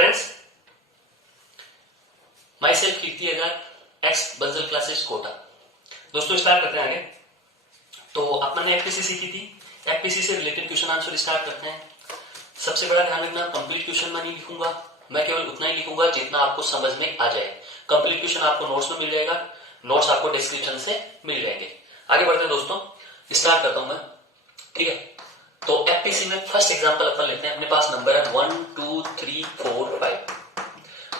Friends, my self कीर्ति अगर x benzyl classes Kota. दोस्तों start करते हैं आगे। तो अपन ने एफपीसी सीखी थी, एफपीसी से रिलेटेड क्वेश्चन आंसर स्टार्ट करते हैं। सबसे बड़ा ध्यान रखना, कंप्लीट क्वेश्चन मैं नहीं लिखूंगा, मैं केवल उतना ही लिखूंगा जितना आपको समझ में आ जाए। कंप्लीट क्वेश्चन आपको नोट्स में मिल जाएगा, नोट्स आपको डिस्क्रिप्शन से मिल जाएंगे। आगे बढ़ते हैं दोस्तों, स्टार्ट करता हूं मैं। ठीक है, तो एफपीसी में फर्स्ट एग्जांपल अपन लेते हैं। अपने पास नंबर है 1 2 3 4 5।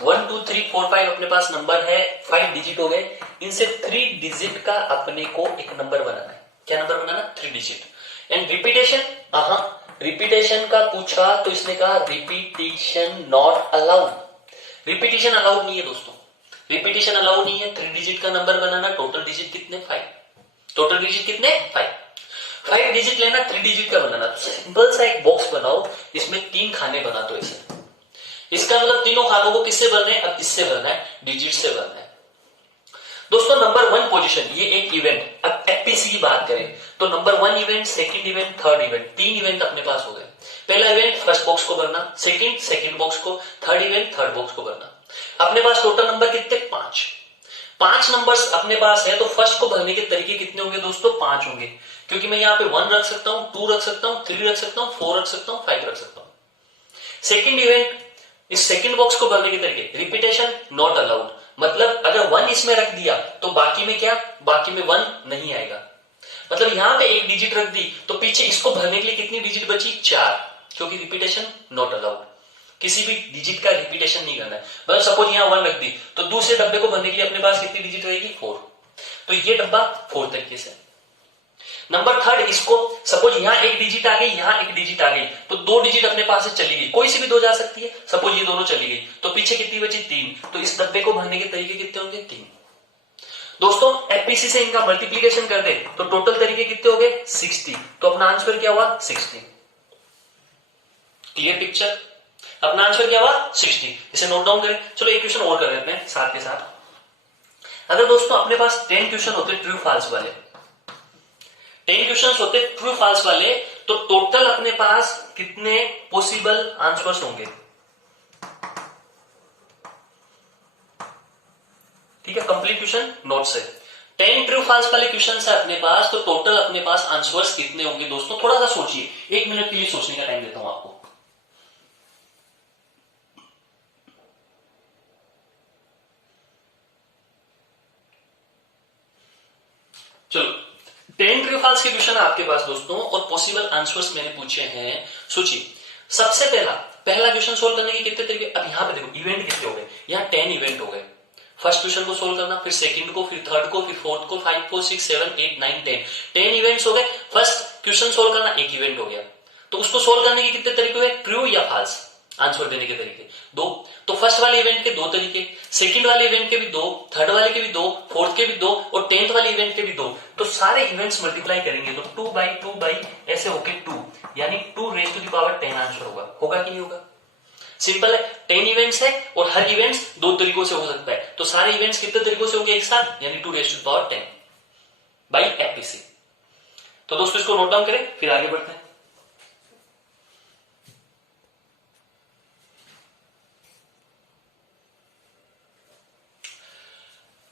1 2 3 4 5 अपने पास नंबर है, 5 डिजिट हो गए। इनसे 3 डिजिट का अपने को एक नंबर बनाना है। क्या number banana? 3 digit. And repetition, repetition का पूछा तो इसने कहा repetition not allowed. Repetition allowed नहीं है दोस्तों, रिपीटेशन अलाउड नहीं है। 3 डिजिट का नंबर बनाना। टोटल डिजिट कितने? 5। टोटल डिजिट कितने? 5 डिजिट लेना, 3 डिजिट का बनाना। सिंपल सा एक बॉक्स बनाओ, इसमें 3 खाने बना दो ऐसे। इसका मतलब तीनों खानों को किससे भरना है? अब इससे भरना है, डिजिट से भरना है। दोस्तों नंबर 1 पोजीशन, ये एक इवेंट। अब एफपीसी की बात करें तो number 1 event, second event, third event, 3 event अपने पास हो गए। पहला इवेंट फर्स्ट बॉक्स को भरना, सेकंड बॉक्स को, थर्ड इवेंट थर्ड बॉक्स को भरना। अपने पास टोटल नंबर कितने? 5 नंबर्स अपने पास है, तो फर्स्ट को भरने के तरीके कितने होंगे दोस्तों? 5 होंगे, क्योंकि मैं यहाँ पे 1 रख सकता हूं, 2 रख सकता हूं, 3 रख सकता हूं, 4 रख सकता हूं, 5 रख सकता हूं। सेकंड इवेंट, इस सेकंड बॉक्स को भरने के तरीके, रिपीटेशन नॉट अलाउड, मतलब अगर 1 इसमें रख दिया तो बाकी में क्या? बाकी में 1 नहीं आएगा। मतलब यहां पे एक डिजिट रख दी तो पीछे इसको भरने के लिए कितनी डिजिट बची? 4, क्योंकि रिपीटेशन नॉट अलाउड। किसी भी डिजिट का रिपीटेशन नहीं करना है। मतलब सपोज यहां 1 रख दी तो दूसरे डब्बे को भरने के लिए अपने पास कितनी डिजिट रहेगी? 4। तो ये डब्बा 4 तरीके से। नंबर थर्ड, इसको सपोज यहां एक डिजिट आ गई, यहां एक डिजिट आ गई, तो 2 डिजिट अपने पास से चली गई, कोई सी भी 2 जा सकती है। सपोज ये दोनों चली गई तो पीछे कितनी बची? 3। तो इस डब्बे को भरने के तरीके कितने होंगे? 3। दोस्तों एफपीसी से इनका मल्टीप्लीकेशन कर दे तो टोटल तरीके कितने हो गए? 60। तो अपना आंसर क्या हुआ? 60। Clear picture? अपना आंसर क्या हुआ? 60। इसे नोट डाउन करें। चलो एक क्वेश्चन और कर लेते हैं साथ के साथ। अगर दोस्तों अपने पास 10 क्वेश्चन होते ट्रू फॉल्स वाले, 10 क्वेश्चन होते ट्रू फॉल्स वाले, तो टोटल अपने पास कितने पॉसिबल आंसर्स होंगे? ठीक है, कंप्लीट क्वेश्चन नोट से। 10 ट्रू फॉल्स वाले क्वेश्चन है अपने पास, तो टोटल अपने पास आंसर्स कितने होंगे दोस्तों? थोड़ा सा सोचिए, 1 मिनट के लिए सोचने का टाइम देता हूं आपको। चलो 10 ट्रू फॉल्स के क्वेश्चन है आपके पास दोस्तों, और पॉसिबल आंसर्स मैंने पूछे हैं। सोचिए, सबसे पहला क्वेश्चन सोल्व करने के कितने तरीके? अब यहां पे देखो इवेंट कितने हो गए, यहां 10 इवेंट हो गए। फर्स्ट क्वेश्चन को सोल्व करना, फिर सेकंड को, फिर थर्ड को, फिर फोर्थ को, 5 को, 6 7 8 9 10 इवेंट्स हो गए। फर्स्ट क्वेश्चन सोल्व करना, एक इवेंट हो गया। तो उसको सोल्व करने के कितने तरीके हुए? ट्रू या फॉल्स आंसर देने के तरीके 2। तो फर्स्ट वाले इवेंट के 2 तरीके, सेकंड वाले इवेंट के भी 2, थर्ड वाले के भी 2, फोर्थ के भी 2 और 10th वाले इवेंट के भी 2। तो सारे इवेंट्स मल्टीप्लाई करेंगे तो 2 बाई 2 बाई ऐसे होके 2, यानी 2 raise to the power 10 answer होगा। होगा कि नहीं होगा? सिंपल है, 10 इवेंट्स है और हर इवेंट्स 2 तरीकों से हो सकता है। तो सारे इवेंट्स कितने तरीकों से होंगे एक साथ? यानी 2 raise to the power 10 by FPC. तो दोस्तों इसको नोट डाउन करें, फिर आगे बढ़ते हैं।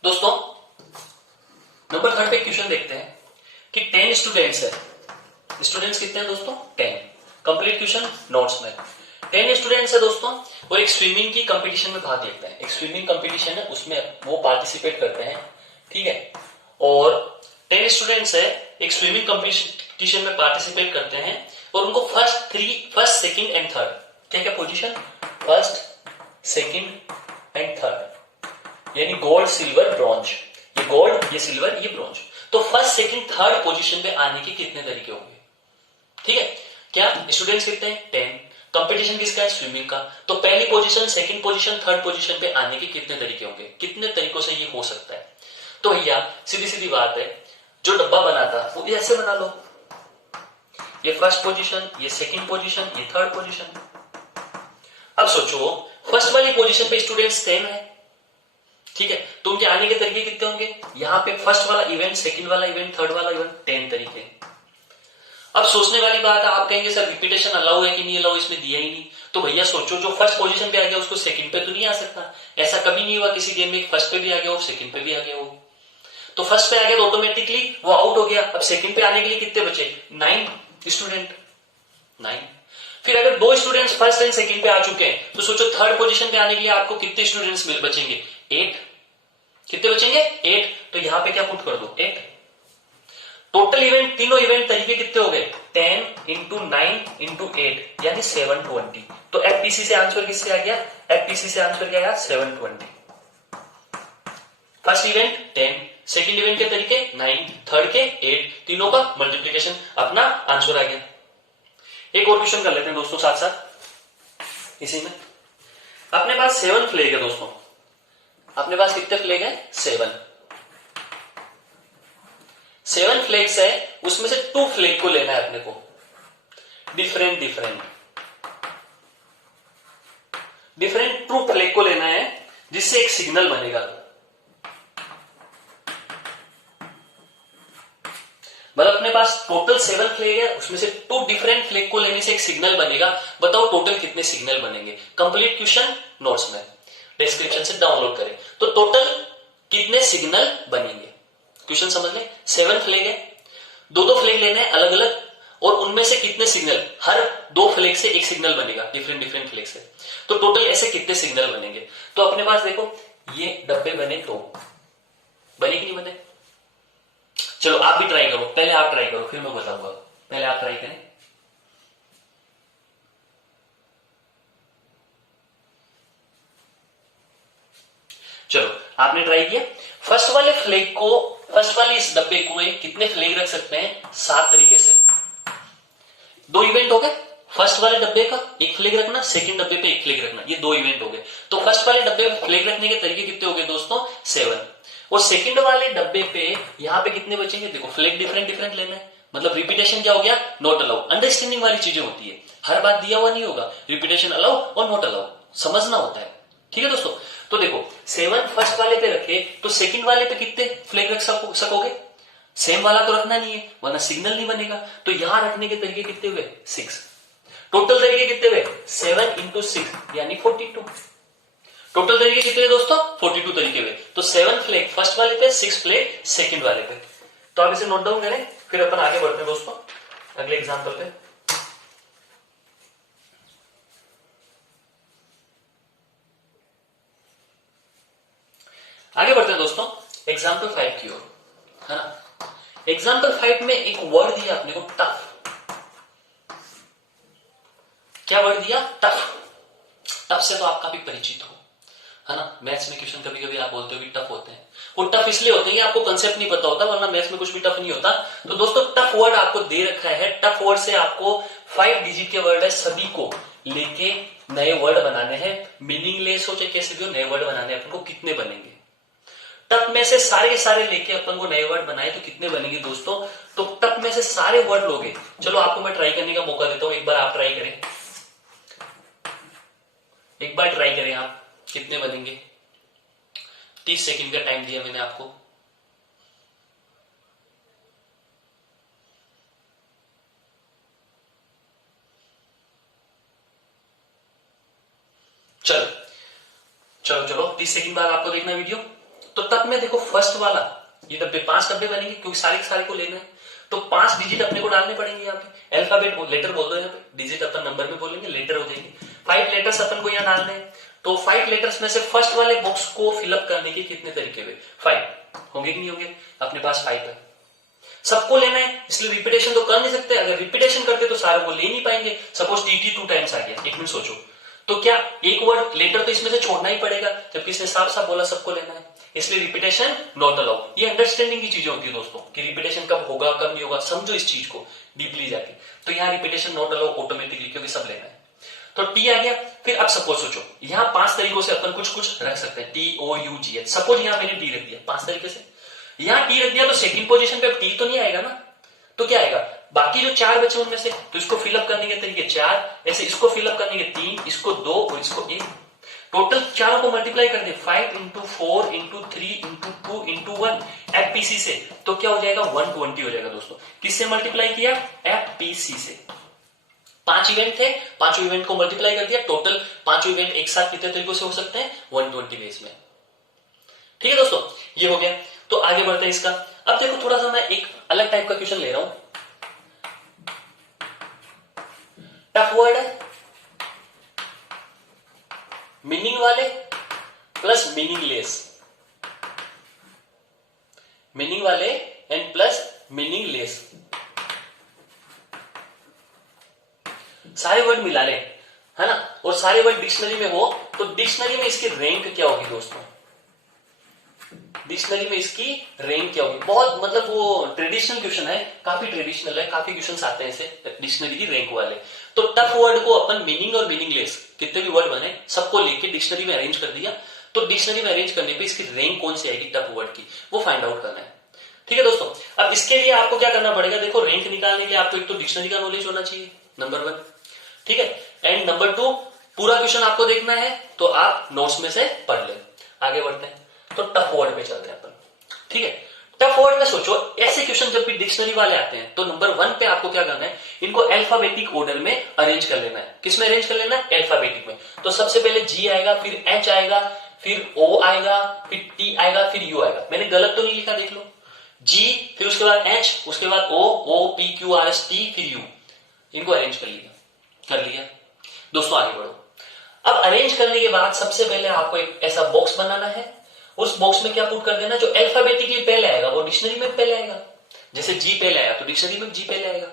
दोस्तों नंबर 3 पे क्वेश्चन देखते हैं कि 10 स्टूडेंट्स है। स्टूडेंट्स कितने हैं दोस्तों? 10। कंप्लीट क्वेश्चन नोट्स में। 10 स्टूडेंट्स है दोस्तों, और एक स्विमिंग की कंपटीशन में भाग लेते हैं। एक स्विमिंग कंपटीशन है, उसमें वो पार्टिसिपेट करते हैं। ठीक है, और 10 स्टूडेंट्स है, एक स्विमिंग कंपटीशन में पार्टिसिपेट करते हैं, और उनको फर्स्ट सेकंड एंड थर्ड, क्या क्या position? First, second and third, यानी गोल्ड सिल्वर ब्रॉन्ज। ये गोल्ड, ये सिल्वर, ये ब्रॉन्ज। तो फर्स्ट सेकंड थर्ड पोजीशन पे आने के कितने तरीके होंगे? ठीक है, क्या स्टूडेंट्स कितने हैं? 10। कंपटीशन किसका है? स्विमिंग का। तो पहली position, second position, third position पे आने के कितने तरीके होंगे? कितने तरीकों से ये हो सकता है? तो भैया सीधी सीधी बात है, जो डब्बा बनाता वो ऐसे बना लो, ये फर्स्ट पोजीशन, ये सेकंड पोजीशन, ये थर्ड पोजीशन। अब सोचो फर्स्ट वाली पोजीशन पे स्टूडेंट्स 10 है। ठीक है, तो उनके आने के तरीके कितने होंगे? यहां पे फर्स्ट वाला इवेंट, सेकंड वाला इवेंट, थर्ड वाला इवेंट, 10 तरीके। अब सोचने वाली बात है, आप कहेंगे सर रिपीटेशन अलाउ है कि नहीं अलाउ, इसमें दिया ही नहीं। तो भैया सोचो, जो फर्स्ट पोजीशन पे आ गया उसको सेकंड पे तो नहीं आ सकता। ऐसा कभी नहीं हुआ किसी गेम में फर्स्ट पे भी आ गया हो सेकंड पे भी आ गया हो। तो फर्स्ट पे आ गया तो ऑटोमेटिकली वो आउट हो गया। अब सेकंड पे आने के लिए कितने बचे? 9 स्टूडेंट, 9। फिर अगर 2 स्टूडेंट्स फर्स्ट एंड सेकंड पे आ चुके हैं तो सोचो थर्ड पोजीशन पे आने के लिए आपको कितने स्टूडेंट्स बचेंगे? 8। कितने बचेंगे? 8। तो यहां पे क्या पुट कर दो? 8। टोटल इवेंट, तीनों इवेंट तरीके कितने हो गए? 10 इंटू 9 इंटू 8 यानी 720। तो एफपीसी से आंसर किससे आ गया? एफपीसी से आंसर क्या आया? 720। फर्स्ट इवेंट 10, सेकंड इवेंट के तरीके 9, थर्ड के 8, तीनों का मल्टीप्लीकेशन, अपना आंसर आ गया। एक और क्वेश्चन कर लेते हैं दोस्तों साथ साथ इसी में। अपने पास 7 फ्लैग है दोस्तों। अपने पास कितने फ्लैग है? 7। 7 फ्लैग्स है, उसमें से 2 फ्लैग को लेना है अपने को, डिफरेंट 2 फ्लैग को लेना है जिससे एक सिग्नल बनेगा। मतलब अपने पास टोटल 7 फ्लैग है, उसमें से 2 डिफरेंट फ्लैग को लेने से एक सिग्नल बनेगा। बताओ टोटल कितने सिग्नल बनेंगे? कंप्लीट क्वेश्चन नोट्स में डिस्क्रिप्शन से डाउनलोड करें। तो टोटल कितने सिग्नल बनेंगे? क्वेश्चन समझ लें। 7 फ्लैग है, 2 फ्लैग लेने हैं अलग अलग, और उनमें से कितने सिग्नल, हर 2 फ्लैग से एक सिग्नल बनेगा डिफरेंट फ्लैग से। तो टोटल ऐसे कितने सिग्नल बनेंगे? तो अपने पास देखो ये डब्बे बने, तो बने कि नहीं बने? चलो आप भी ट्राई करो, पहले आप ट्राई करो फिर मैं बताऊंगा। पहले आप ट्राई करें। चलो आपने ट्राई किया। फर्स्ट वाले फ्लैग को, फर्स्ट वाले इस डब्बे को कितने फ्लैग रख सकते हैं? 7 तरीके से। 2 इवेंट हो गए। फर्स्ट वाले डब्बे का एक फ्लैग रखना, सेकंड डब्बे पे एक फ्लैग रखना, ये 2 इवेंट हो गए। तो फर्स्ट वाले डब्बे पे फ्लैग रखने के तरीके कितने हो गए दोस्तों? 7। और सेकंड वाले डब्बे पे यहां पे कितने बचेंगे? देखो फ्लैग डिफरेंट लेना है, मतलब रिपीटेशन क्या हो गया? Not allow. अंडरस्टैंडिंग वाली चीजें होती है, हर बात दिया हुआ नहीं होगा। रिपीटेशन अलाउ और नॉट अलाउ समझना होता है। ठीक है दोस्तों। तो देखो 7 फर्स्ट वाले पे रखे तो सेकंड वाले पे कितने फ्लैग रख सकोगे? सेम वाला तो रखना नहीं है वरना सिग्नल नहीं बनेगा। तो यहां रखने के तरीके कितने हुए? 6। टोटल तरीके कितने हुए? 7 इंटू 6 यानी 42। टोटल तरीके कितने दोस्तों? 42 तरीके हुए। तो 7 फ्लैग फर्स्ट वाले पे, 6 फ्लैग सेकंड वाले पे। तो आप इसे नोट डाउन करें, फिर अपन आगे बढ़ते हैं दोस्तों अगले एग्जांपल पे। आगे बढ़ते हैं दोस्तों एग्जांपल 5 की ओर, है ना। एग्जांपल 5 में एक वर्ड दिया अपने को, टफ। क्या वर्ड दिया? टफ। टफ से तो आप काफी परिचित हो, है ना। मैथ्स में क्वेश्चन कभी कभी आप बोलते हो कि टफ होते हैं। वो टफ इसलिए होते हैं कि आपको कंसेप्ट नहीं पता होता, वरना मैथ्स में कुछ भी टफ नहीं होता। तो दोस्तों टफ वर्ड आपको दे रखा है। टफ वर्ड से आपको 5 डिजिट के वर्ड है, सभी को लेके नए वर्ड बनाने हैं। मीनिंगलेस हो चाहे कैसे भी हो, नए वर्ड बनाने हैं। अपन को कितने बनेंगे? टफ में से सारे सारे लेके अपन को नए वर्ड बनाए तो कितने बनेंगे दोस्तों? तो टफ में से सारे वर्ड लोगे। चलो आपको मैं ट्राई करने का मौका देता हूं, एक बार आप ट्राई करें, एक बार ट्राई करें आप, कितने बनेंगे? 30 सेकंड का टाइम दिया मैंने आपको। चलो चलो चलो 30 सेकंड बाद आपको देखना वीडियो। तो तब में देखो फर्स्ट वाला ये डब्बे 5 डब्बे बनेंगे क्योंकि सारे के सारे को लेना है। तो 5 डिजिट अपने को डालने पड़ेंगे यहाँ पे। अल्फाबेट लेटर बोल दो, यहाँ पे डिजिट अपन नंबर में बोलेंगे, लेटर हो जाएंगे। 5 लेटर्स अपन को यहाँ डालने हैं। तो 5 लेटर्स में से फर्स्ट वाले बॉक्स को फिलअप करने के कितने तरीके हुए? 5 होंगे कि नहीं होंगे? अपने पास 5 है, सबको लेना है, इसलिए रिपीटेशन तो कर नहीं सकते। अगर रिपीटेशन करते तो सारों को ले नहीं पाएंगे। सपोज टीटी 2 टाइम्स आ गया, एक मिनट सोचो, तो क्या एक वर्ड लेटर तो इसमें से छोड़ना ही पड़ेगा, जबकि इसने साफ साफ बोला सबको लेना है, इसलिए रिपीटेशन नॉट अलाउ। ये अंडरस्टैंडिंग की चीजें होती है दोस्तों, कि रिपीटेशन कब होगा कब नहीं होगा, समझो इस चीज को डीपली जाके। तो यहाँ रिपीटेशन नॉट अलाउ ऑटोमेटिकली, क्योंकि सब लेना है। तो टी आ गया। फिर अब सपोज सोचो, यहाँ 5 तरीकों से अपन कुछ कुछ रख सकते हैं, TOUGH। सपोज यहाँ मैंने टी रख दिया 5 तरीके से, यहाँ टी रख दिया, तो सेकंड पोजीशन पे टी तो नहीं आएगा ना। तो क्या आएगा? बाकी जो 4 बचे उनमें से, तो इसको फिलअप करने के तरीके 4, ऐसे इसको फिलअप करने के 3, इसको 2 और इसको 1। टोटल चारों को मल्टीप्लाई कर दे 5 into 4 into 3 into 2 into 1 FPC से, तो क्या हो जाएगा 120 हो जाएगा दोस्तों। किससे मल्टीप्लाई किया? एफपीसी से। 5 इवेंट थे, पांचों इवेंट को मल्टीप्लाई कर दिया, टोटल पांचों इवेंट एक साथ कितने तरीकों से हो सकते हैं? 120 वेज में। ठीक है दोस्तों, ये हो गया। तो आगे बढ़ते हैं इसका। अब देखो थोड़ा सा मैं एक अलग टाइप का क्वेश्चन ले रहा हूं, टफ वर्ड है, मीनिंग वाले प्लस मीनिंगलेस, मीनिंग वाले एंड प्लस मीनिंगलेस, सारे वर्ड मिला ले, है ना, और सारे वर्ड डिक्शनरी में हो, तो डिक्शनरी में इसकी रैंक क्या होगी दोस्तों? डिक्शनरी में इसकी रैंक क्या होगी? बहुत मतलब वो ट्रेडिशनल क्वेश्चन है, काफी ट्रेडिशनल है, काफी क्वेश्चंस आते हैं इसे डिक्शनरी की रैंक वाले। तो टफ वर्ड को अपन मीनिंग और मीनिंगलेस कितने भी वर्ड बने सबको लेके डिक्शनरी में अरेंज कर दिया, तो डिक्शनरी में अरेंज करने पे इसकी रैंक कौन सी आएगी टफ वर्ड की, वो फाइंड आउट करना है। ठीक है दोस्तों, अब इसके लिए आपको क्या करना पड़ेगा? देखो रैंक निकालने के लिए आपको एक तो डिक्शनरी का नॉलेज होना चाहिए, नंबर 1, ठीक है, एंड नंबर 2 पूरा क्वेश्चन आपको देखना है तो आप नोट्स में से पढ़ ले। आगे बढ़ते हैं, तो टफ वर्ड पे चलते हैं अपन। ठीक है, टफ वर्ड में सोचो ऐसे क्वेश्चन जब भी डिक्शनरी वाले आते हैं तो नंबर 1 पे आपको क्या करना है? इनको अल्फाबेटिक ऑर्डर में अरेंज कर लेना है। किसमें अरेंज कर लेना है? अल्फाबेटिक में। तो सबसे पहले जी आएगा, फिर एच आएगा, फिर ओ आएगा, फिर टी आएगा, फिर यू आएगा। मैंने गलत तो नहीं लिखा? देख लो, जी, फिर उसके बाद एच, उसके बाद O P Q R S T, फिर यू। इनको अरेंज कर लिया दोस्तों। आगे बढ़ो। अब अरेंज करने के बाद सबसे पहले आपको एक ऐसा बॉक्स बनाना है, उस बॉक्स में क्या पुट कर देना? जो अल्फाबेटिकली पहले आएगा वो डिक्शनरी में पहले आएगा। जैसे जी पहले आया तो डिक्शनरी में जी पहले आएगा।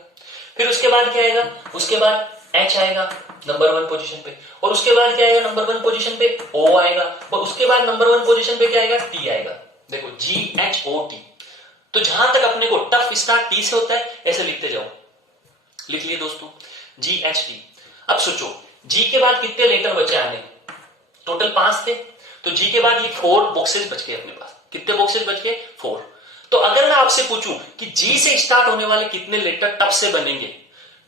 फिर उसके बाद क्या आएगा? उसके बाद एच आएगा नंबर 1 पोजीशन पे, और उसके बाद क्या आएगा? नंबर 1 पोजीशन पे ओ आएगा, और उसके बाद नंबर 1 पोजीशन पे क्या आएगा? टी आएगा। देखो जी एच ओ टी। तो जहां तक अपने को टफ स्टार्ट टी से होता है ऐसे लिखते जाओ। लिख लिए दोस्तों, जी एच टी। अब सोचो जी के बाद कितने लेटर बचे आने? टोटल 5 थे, तो जी के बाद ये 4 बॉक्सेस बच गए अपने पास। कितने बॉक्सेस बच गए? 4। तो अगर मैं आपसे पूछूं कि जी से स्टार्ट होने वाले कितने लेटर टफ से बनेंगे,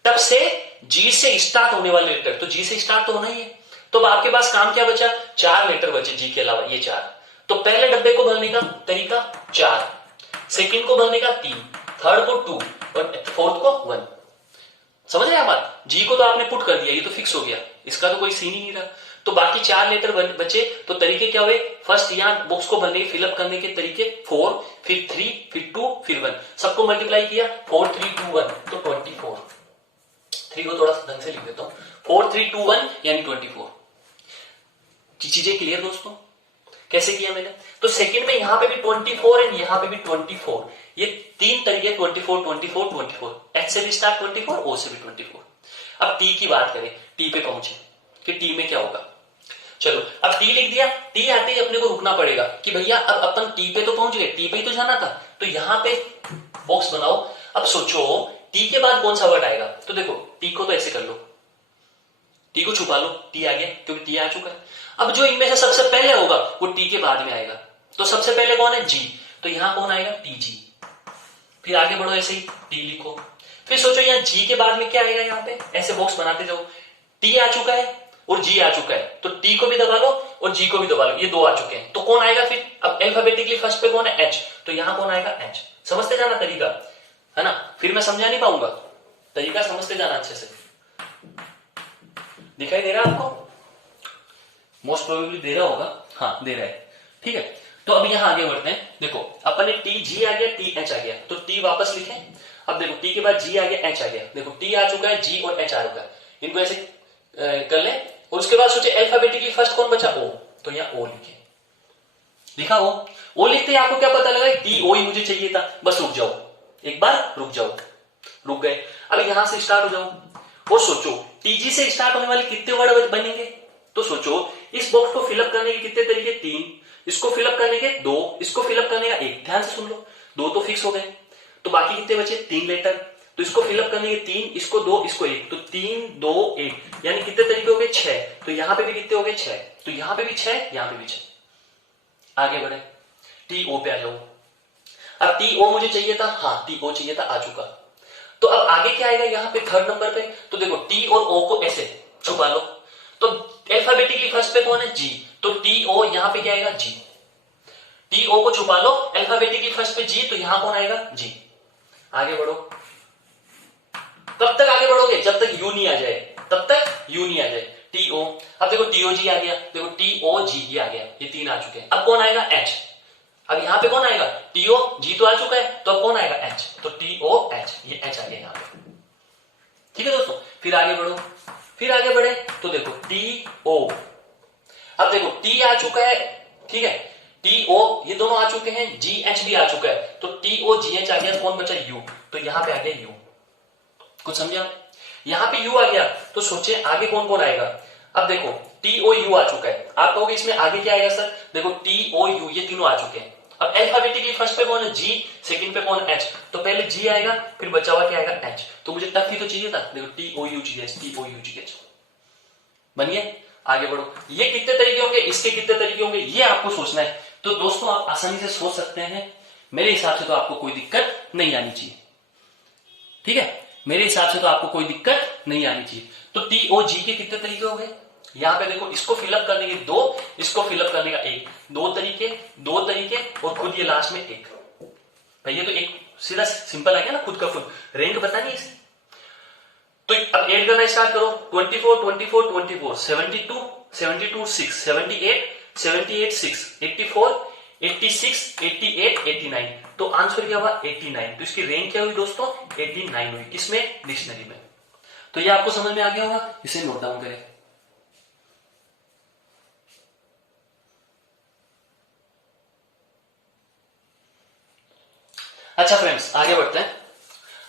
टफ से जी से स्टार्ट होने वाले लेटर, तो जी से स्टार्ट तो होना ही है। तो अब आपके पास काम क्या बचा? 4 लेटर बचे जी के अलावा, ये 4। तो पहले डब्बे को भरने का तरीका 4, सेकेंड को भरने का 3, थर्ड को 2 और फोर्थ को 1। समझ रहे हैं बात? जी को तो आपने पुट कर दिया, ये तो फिक्स हो गया, इसका तो कोई सीन ही नहीं रहा। तो बाकी 4 लेटर बचे, तो तरीके क्या हुए? फर्स्ट यहाँ बॉक्स को भरने फिलअप करने के तरीके 4, फिर 3, फिर 2, फिर 1। सबको मल्टीप्लाई किया 4 3 2 1 तो 24। 3 को थोड़ा ढंग से लिख देता हूं, 4 3 2 1 यानी 24। चीजें क्लियर दोस्तों? कैसे किया मैंने? तो सेकंड में यहां पे भी 24 एंड यहां पे भी 24, ये 3 तरीके 24 24 24। एच से भी स्टार्ट 24, ओ से भी 24। अब टी की बात करें, टी पे पहुंचे कि टी में क्या होगा। चलो अब टी लिख दिया, टी आते ही अपने को रुकना पड़ेगा कि भैया अब अपन टी पे तो पहुंच गए, टी पे ही तो जाना था, तो यहां पे बॉक्स बनाओ। अब सोचो टी के बाद कौन सा वर्ड आएगा? तो देखो टी को तो ऐसे कर लो, टी को छुपा लो, टी आ गया क्योंकि टी आ चुका है। अब जो इनमें से सबसे पहले होगा वो टी के बाद में आएगा, तो सबसे पहले कौन है? जी, तो यहां कौन आएगा? T G. फिर आगे बढ़ो ऐसे ही टी लिखो, फिर सोचो यहाँ जी के बाद में क्या आएगा? यहाँ पे ऐसे बॉक्स बनाते जाओ। टी आ चुका है और जी आ चुका है, तो टी को भी दबा लो और जी को भी दबा लो, ये 2 आ चुके हैं, तो कौन आएगा फिर? अब अल्फाबेटिकली फर्स्ट पे कौन है? एच, तो यहां कौन आएगा? एच। समझते जाना तरीका, है ना, फिर मैं समझा नहीं पाऊंगा, तरीका समझते जाना अच्छे से। दिखाई दे रहा है आपको? मोस्ट प्रोबेबली दे रहा होगा, हाँ दे रहा है। ठीक है, तो अब यहां आगे बढ़ते हैं। देखो अपन ने टी जी आ गया, टी एच आ गया, तो टी वापस लिखें। अब देखो टी के बाद जी आ गया, एच आ गया, देखो टी आ चुका है, जी और एच आ चुका है, इनको ऐसे कर ले। और उसके बाद सोचे अल्फाबेटिकली फर्स्ट कौन बचा? ओ, तो यहां ओ लिखे। लिखा ओ लिखते ही आपको क्या पता लगा? टी ओ ही मुझे चाहिए था। बस रुक जाओ, एक बार रुक जाओ, रुक गए। अब यहां से स्टार्ट हो जाओ और सोचो टीजी से स्टार्ट होने वाले कितने वर्ड बनेंगे? तो सोचो इस बॉक्स को फिलअप करने के कितने तरीके? 3, इसको फिलअप करने के 2, इसको फिलअप करने का 1। ध्यान से सुन लो, 2 तो फिक्स हो गए, तो बाकी कितने बचे? 3 लेटर, तो इसको फिलअप करने के 3, इसको 2, इसको 1, तो 3 2 1 यानी कितने तरीके हो गए? 6। तो यहां पे भी कितने हो गए? 6। तो यहां पे भी 6, यहां पे भी 6। आगे बढ़े, टी ओ पे आ जाओ। अब टी ओ मुझे चाहिए था, हाँ टी ओ चाहिए था, आ चुका। तो अब आगे क्या आएगा? यहाँ पे थर्ड नंबर पे, तो देखो टी और ओ को ऐसे छुपा लो, तो अल्फाबेटिकली फर्स्ट पे कौन है? जी, तो टी ओ यहां पे क्या आएगा? जी। टी ओ को छुपा लो, अल्फाबेटिकली फर्स्ट पे जी, तो यहां कौन आएगा? जी। आगे बढ़ो। कब तक आगे बढ़ोगे? जब तक यू नहीं आ जाए, तब तक यू नहीं आ जाए। टी ओ, अब देखो टी ओ जी आ गया, देखो टी ओ जी ये आ गया, ये तीन आ चुके हैं। अब कौन आएगा? एच। अब यहां पे कौन आएगा? टी ओ जी तो आ चुका है, तो अब कौन आएगा? एच, तो टी ओ एच, ये एच आ गया यहां पे। ठीक है दोस्तों, फिर आगे बढ़ो, फिर आगे बढ़े तो देखो टी ओ, अब देखो टी आ चुका है, ठीक है, टी ओ ये दोनों आ चुके हैं, जी एच भी आ चुका है, तो टी ओ जी एच आ गया, कौन बचा? यू, तो यहां पे आ गया यू। कुछ समझा? यहां पे यू आ गया, तो सोचे आगे कौन कौन आएगा। अब देखो टी ओ यू आ चुका है, आप कहोगे इसमें आगे क्या आएगा सर? देखो टी ओ यू ये तीनों आ चुके हैं। अब अल्फाबेटिकली फर्स्ट पे कौन है? जी, सेकंड पे कौन? एच, तो पहले जी आएगा, फिर बचा हुआ क्या आएगा? एच, तो मुझे टफ ही तो चाहिए था। देखो T O U G H, T O U G H बन गया। आगे बढ़ो, ये कितने तरीके होंगे, इसके कितने तरीके होंगे, ये आपको सोचना है। तो दोस्तों आप आसानी से सोच सकते हैं, मेरे हिसाब से तो आपको कोई दिक्कत नहीं आनी चाहिए। ठीक है, मेरे हिसाब से तो आपको कोई दिक्कत नहीं आनी चाहिए। तो टी ओ जी के कितने तरीके हो गए? यहां पे देखो, इसको फिलअप करने के दो, इसको फिलअप करने का एक, दो तरीके, दो तरीके, और खुद ये लास्ट में एक। भाई ये तो एक सीधा सिंपल आ गया ना, खुद का खुद रैंक बतानी है। तो अब ऐड करना स्टार्ट करो, 24 24 24 72 72 6 78 78 6 84 86 88 89, तो आंसर क्या हुआ? 89। तो इसकी रैंक क्या हुई दोस्तों? 89 हुई। किसमें? डिक्शनरी में। तो ये आपको समझ में आ गया होगा, इसे नोट डाउन करें। अच्छा फ्रेंड्स, आगे बढ़ते हैं।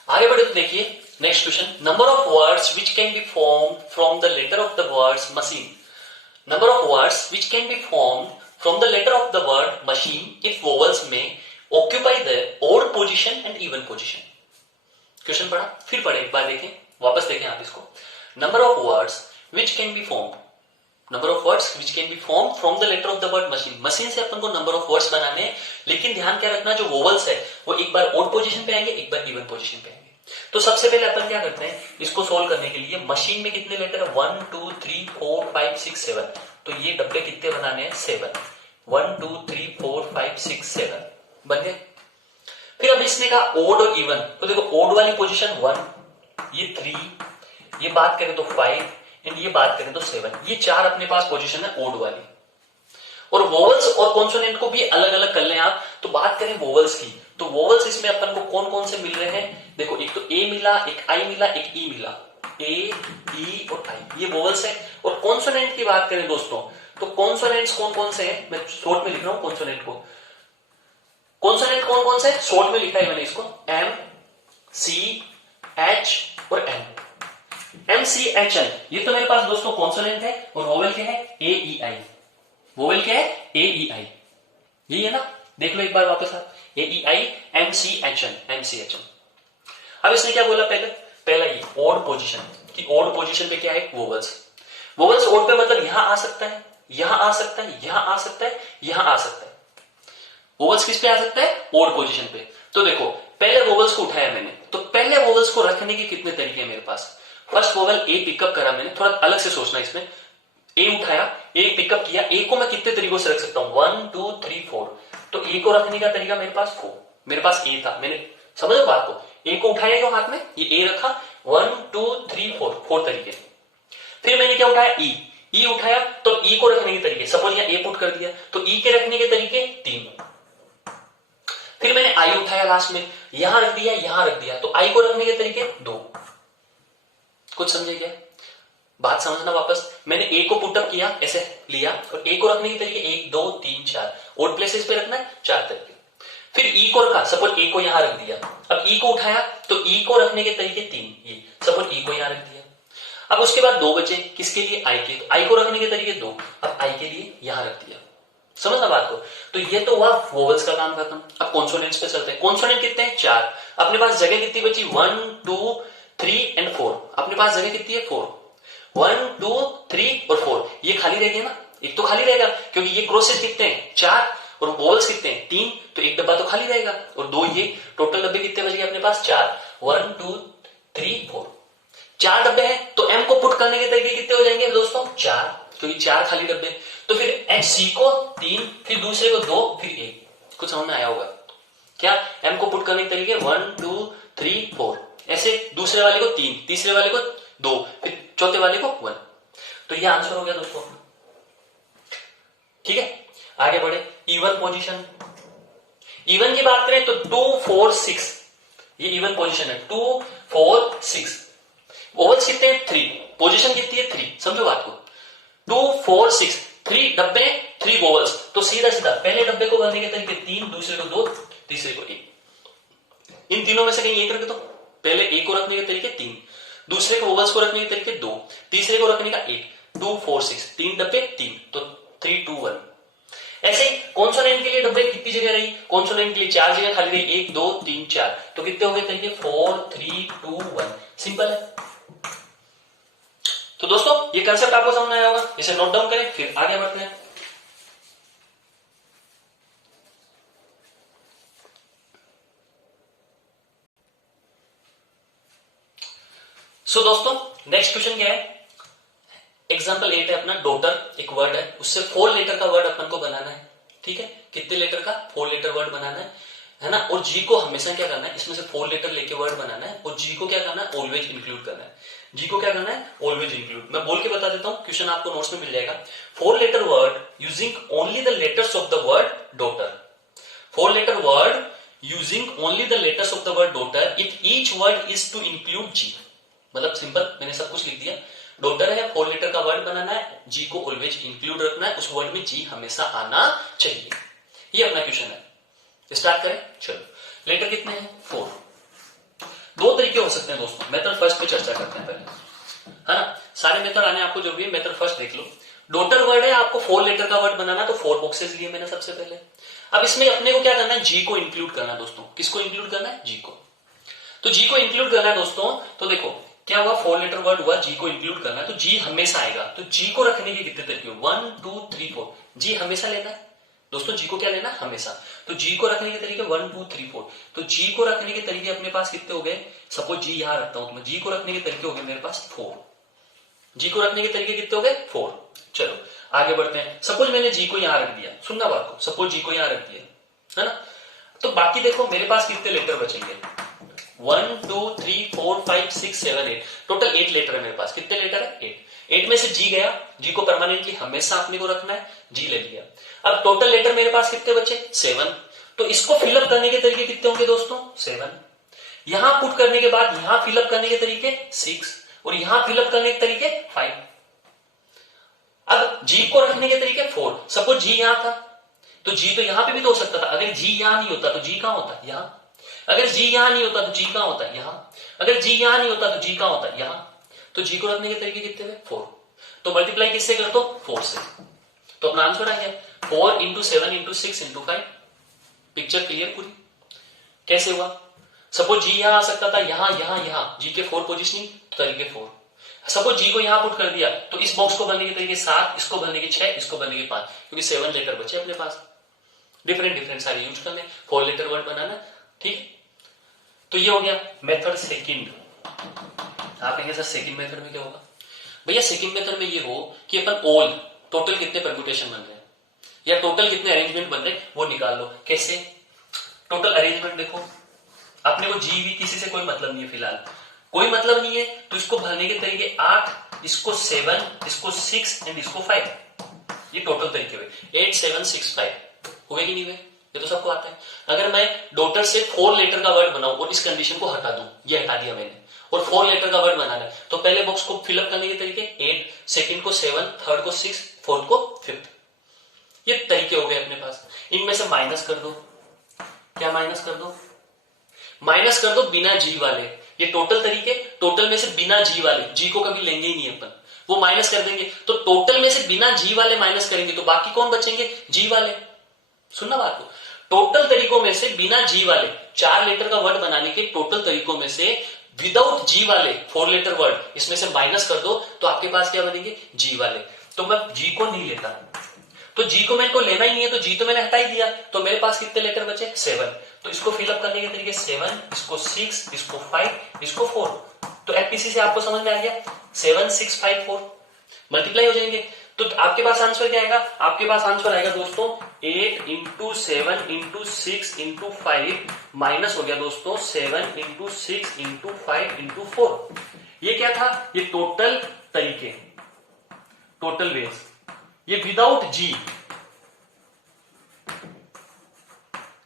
आगे बढ़े तो देखिए next question, number of words which can be form from the letter of the words machine. Number of words which can be form from the letter of the word machine if vowels में occupy the odd position and even position. Question पढ़ा, फिर पढ़े, एक बार देखें, वापस देखें आप इसको। Number of words which can be form, number of words which can be form from the letter of the word machine. Machine से अपन को नंबर ऑफ वर्ड्स बनाने हैं, लेकिन ध्यान क्या रखना, जो वोवल्स है वो एक बार ओड पोजीशन पे आएंगे, एक बार इवन पोजीशन पे आएंगे। तो सबसे पहले अपन क्या करते हैं, इसको सोल्व करने के लिए मशीन में कितने लेटर है? 1 2 3 4 5 6 7, तो ये डब्बे कितने बनाने हैं? 7। 1 2 3 4 5 6 7 बन गए। फिर अब इसने कहा ओड और इवन, तो देखो ओड वाली पोजीशन 1, ये 3, ये बात करें तो 5, एंड ये बात करें तो 7, ये चार अपने पास पोजीशन है ओड वाली। और वोवल्स और कॉन्सोनेंट को भी अलग अलग कर लें आप। तो बात करें वोवल्स की, तो वोवल्स इसमें अपन को कौन कौन से मिल रहे हैं? देखो एक तो ए मिला, एक आई मिला, एक ई मिला, ए ई और आई, ये वोवल्स है। और कॉन्सोनेंट की बात करें दोस्तों, तो कॉन्सोनेंट्स कौन कौन से हैं? मैं शॉर्ट में लिख रहा हूं कॉन्सोनेंट को। कॉन्सोनेंट कौन कौन से? शॉर्ट में लिखा है मैंने इसको, एम सी एच और N. M C H N, ये तो मेरे पास दोस्तों कॉन्सोनेंट है, और वोवेल क्या है? ए ई आई। वोवेल क्या है? ए ई आई, यही है ना? देख लो एक बार वापस आप, A E I M C H N, M C H N. अब इसने क्या बोला पहले? पहला ये ओड पोजीशन, कि ओड पोजीशन पे क्या है? वोवल्स। वोवल्स ओड पे मतलब यहां आ सकता है, यहां आ सकता है, यहां आ सकता है, यहां आ सकता है। वोवल्स किस पे आ सकता है? ओड पोजीशन पे। तो देखो पहले वोवल्स को उठाया मैंने, तो पहले वोवल्स को रखने के कितने तरीके हैं मेरे पास? फर्स्ट वोवल ए पिकअप करा मैंने, थोड़ा अलग से सोचना इसमें। ए उठाया, ए पिकअप किया, ए को मैं कितने तरीकों से रख सकता हूं? 1 2 3 4, तो ए को रखने का तरीका मेरे पास 4, मेरे पास ए था, मैंने समझो बात को, ए को उठाया क्यों हाथ में, ये ए रखा, 1 2 3 4, 4 तरीके। फिर मैंने क्या उठाया? ई, ई उठाया, तो ई को रखने के तरीके, सपोज यहां ए पुट कर दिया, तो ई के रखने के तरीके 3। फिर मैंने आई उठाया लास्ट में, यहां रख दिया, यहां रख दिया, तो आई को रखने के तरीके 2। कुछ समझे क्या बात? समझना वापस, मैंने ए को पुटअप किया, ऐसे लिया, और ए को रखने के तरीके 1 2 3 4, ओड प्लेसेस पे रखना है 4 तरीके। फिर ई को रखा, सपोज ए को यहां रख दिया, अब ई को उठाया, तो ई को रखने के तरीके 3, ये सपोज ई को यहां रख दिया। अब उसके बाद 2 बचे, किसके लिए? आई के, आई को रखने के तरीके 2, अब आई के लिए यहां रख दिया। समझना बात को? तो ये तो हुआ वोवल्स का काम खत्म। अब कॉन्सोनेंट्स पे चलते हैं। कॉन्सोनेंट कितने हैं? 4। अपने पास जगह कितनी बची? 1 2 3 एंड 4, अपने पास जगह कितनी है? 4। 1 2 3 और 4, ये खाली रहेगा ना, एक तो खाली रहेगा, क्योंकि ये क्रोसेस कितने हैं? 4, और वोवल्स कितने हैं? 3, तो एक डब्बा तो खाली रहेगा, और 2 ये, टोटल डब्बे कितने बच गए अपने पास? 4। 1 2 3 4, 4 डब्बे हैं, तो एम को पुट करने के तरीके कितने हो जाएंगे दोस्तों? 4। क्योंकि 4 खाली डब्बे। तो फिर HC को 3, फिर दूसरे को 2, फिर 1। कुछ समझ में आया होगा क्या? M को पुट करने के तरीके 1 2 3 4, ऐसे दूसरे वाले को 3, तीसरे वाले को 2, फिर चौथे वाले को 1। तो ये आंसर हो गया दोस्तों। ठीक है, आगे बढ़े। इवन पोजीशन, इवन की बात करें तो 2 4 6, ये इवन पोजीशन है। 2 4 6, ओवल्स कितने हैं? 3, पोजीशन कितनी है? 3। समझो बात को। 2 4 6, 3 डब्बे 3 वोवल्स, तो सीधा सीधा पहले डब्बे को भरने के तरीके 3, दूसरे को 2, तीसरे को 1। इन तीनों में से कहीं एक रख दो। पहले एक को रखने के तरीके 3, दूसरे को वोवल्स को रखने के तरीके 2, तीसरे को रखने का 1। 2 4 6, 3 डब्बे 3, तो 3 2 1। ऐसे ही कॉन्सोनेंट के लिए डब्बे कितनी जगह रही? कॉन्सोनेंट के लिए 4 जगह खाली रही, 1 2 3 4, तो कितने हो गए तरीके? 4 3 2 1। सिंपल है। तो दोस्तों ये कंसेप्ट आपको समझ में आया होगा, इसे नोट डाउन करें, फिर आगे बढ़ते हैं। सो दोस्तों नेक्स्ट क्वेश्चन क्या है? एग्जाम्पल 8 है अपना, डॉटर एक वर्ड है, उससे 4 लेटर का वर्ड अपन को बनाना है। ठीक है, कितने लेटर का? 4 लेटर वर्ड बनाना है ना। और जी को हमेशा क्या करना है? इसमें से 4 लेटर लेके वर्ड बनाना है, और जी को क्या करना है? ऑलवेज इंक्लूड करना है। जी को क्या करना है? Always include. मैं बोल के बता देता हूं, क्वेश्चन आपको नोट्स में मिल जाएगा। 4 letter word using only the letters of the word daughter. 4 letter word using only the letters of the word daughter if each word is to include G. मतलब सिंपल, मैंने सब कुछ लिख दिया। डॉटर है, 4 लेटर का वर्ड बनाना है, जी को ऑलवेज इंक्लूड रखना है, उस वर्ड में जी हमेशा आना चाहिए। ये अपना क्वेश्चन है। स्टार्ट करें, चलो। लेटर कितने हैं? 4। 2 तरीके हो सकते हैं दोस्तों। मेथड फर्स्ट पे चर्चा करते हैं पहले, है ना। सारे मेथड आने आपको जो भी है, मेथड फर्स्ट देख लो। डॉटर वर्ड है, आपको 4 लेटर का वर्ड बनाना, तो 4 बॉक्सेस लिए मैंने सबसे पहले। अब इसमें अपने को क्या करना है? जी को इंक्लूड करना है दोस्तों। किसको इंक्लूड करना है? जी को। तो जी को इंक्लूड करना है दोस्तों, तो देखो क्या हुआ? 4 लेटर वर्ड हुआ, जी को इंक्लूड करना है, तो जी हमेशा आएगा। तो जी को रखने के कितने तरीके? 1 2 3 4। जी हमेशा लेना है दोस्तों। जी को क्या लेना? हमेशा। तो जी को रखने के तरीके 1 2 3 4। तो जी को रखने के तरीके अपने पास कितने हो गए? सपोज जी यहां रखता हूं, तो जी को रखने के तरीके हो गए मेरे पास 4। जी को रखने के तरीके कितने हो गए? 4। चलो आगे बढ़ते हैं। सपोज मैंने जी को यहां रख दिया, सुनना बात को, सपोज जी को यहां रख दिया, है ना। तो बाकी देखो मेरे पास कितने लेटर बचेंगे? 1 2 3 4 5 6 7 8, टोटल 8 लेटर है मेरे पास। कितने लेटर है? 8। 8 में से जी गया, जी को परमानेंटली हमेशा अपने को रखना है, जी ले लिया। अब टोटल लेटर मेरे पास कितने बचे? 7। तो इसको फिलअप करने के तरीके कितने होंगे दोस्तों? 7। यहां पुट करने के बाद यहां फिलअप करने के तरीके 6, और यहां फिलअप करने के तरीके 5। अब जी को रखने के तरीके 4। सपोज जी यहां था, तो जी तो यहां पे भी तो हो सकता था। अगर जी यहां नहीं होता तो जी कहां होता? यहां। अगर जी यहां नहीं होता तो जी कहां होता? यहां। अगर जी यहां नहीं होता तो जी कहां होता? यहां। तो जी को रखने के तरीके कितने हुए? 4। तो मल्टीप्लाई किससे कर दो? 4 से। तो अपना आंसर आ गया 4 into 7 into 6 into 5। Picture clear पूरी? कैसे हुआ? सपोज जी यहां आ सकता था, यहां यहां यहां, जी के 4 पोजिशनिंग, तरीके 4। सपोज जी को यहां पुट कर दिया, तो इस बॉक्स को भरने के तरीके 7, इसको भरने के 6, इसको भरने के 5, क्योंकि 7 लेटर बचे अपने पास। डिफरेंट डिफरेंट सारे यूज करने, 4 लेटर वर्ड बनाना। ठीक है, तो ये हो गया मेथड सेकंड। आप कहेंगे सर सेकंड मेथड में क्या होगा? भैया सेकंड मेथड में ये हो कि अपन ऑल टोटल कितने परम्यूटेशन बन रहे हैं या टोटल कितने अरेंजमेंट बन रहे हैं वो निकाल लो। कैसे? टोटल अरेंजमेंट देखो, अपने को जी भी किसी से कोई मतलब नहीं है, फिलहाल कोई मतलब नहीं है, तो इसको भरने के तरीके 8, इसको 7, इसको 6 एंड इसको 5। ये टोटल तरीके हुए 8 7 6 5। हुए कि नहीं हुए? ये तो सबको आता है। अगर मैं डॉटर से 4 लेटर का वर्ड बनाऊं और इस कंडीशन को हटा दूं, ये हटा दिया मैंने, और 4 लेटर का वर्ड बनाना है, तो पहले बॉक्स को फिलअप करने के तरीके 8, सेकंड को 7, थर्ड को 6, फोर्थ को 5। ये तरीके हो गए अपने पास। इनमें से माइनस कर दो। क्या माइनस कर दो? माइनस कर दो बिना जी वाले। ये टोटल तरीके, टोटल में से बिना जी वाले, जी को कभी लेंगे ही नहीं अपन, वो माइनस कर देंगे। तो टोटल में से बिना जी वाले माइनस करेंगे तो बाकी कौन बचेंगे? जी वाले। सुनना बात को, टोटल तरीकों में से बिना जी वाले 4 लेटर का वर्ड बनाने के टोटल तरीकों में से विदाउट जी वाले 4 लेटर वर्ड इसमें से माइनस कर दो, तो आपके पास क्या बनेंगे? जी वाले। तो मैं जी को नहीं लेता, तो जी को मेरे को लेना ही नहीं है, तो जी तो मैंने हटा ही दिया। तो मेरे पास कितने लेटर बचे? 7। तो इसको फिलअप करने के तरीके 7, इसको 6, इसको 5, इसको 4। तो एफपीसी से आपको समझ में आ गया 7 6 5 4 मल्टीप्लाई हो जाएंगे। तो आपके पास आंसर क्या आएगा, आपके पास आंसर आएगा दोस्तों 8 इंटू 7 इंटू 6 इंटू 5 माइनस हो गया दोस्तों 7 इंटू 6 इंटू 5 इंटू 4। ये क्या था, ये टोटल तरीके, टोटल वेज, ये विदाउट जी,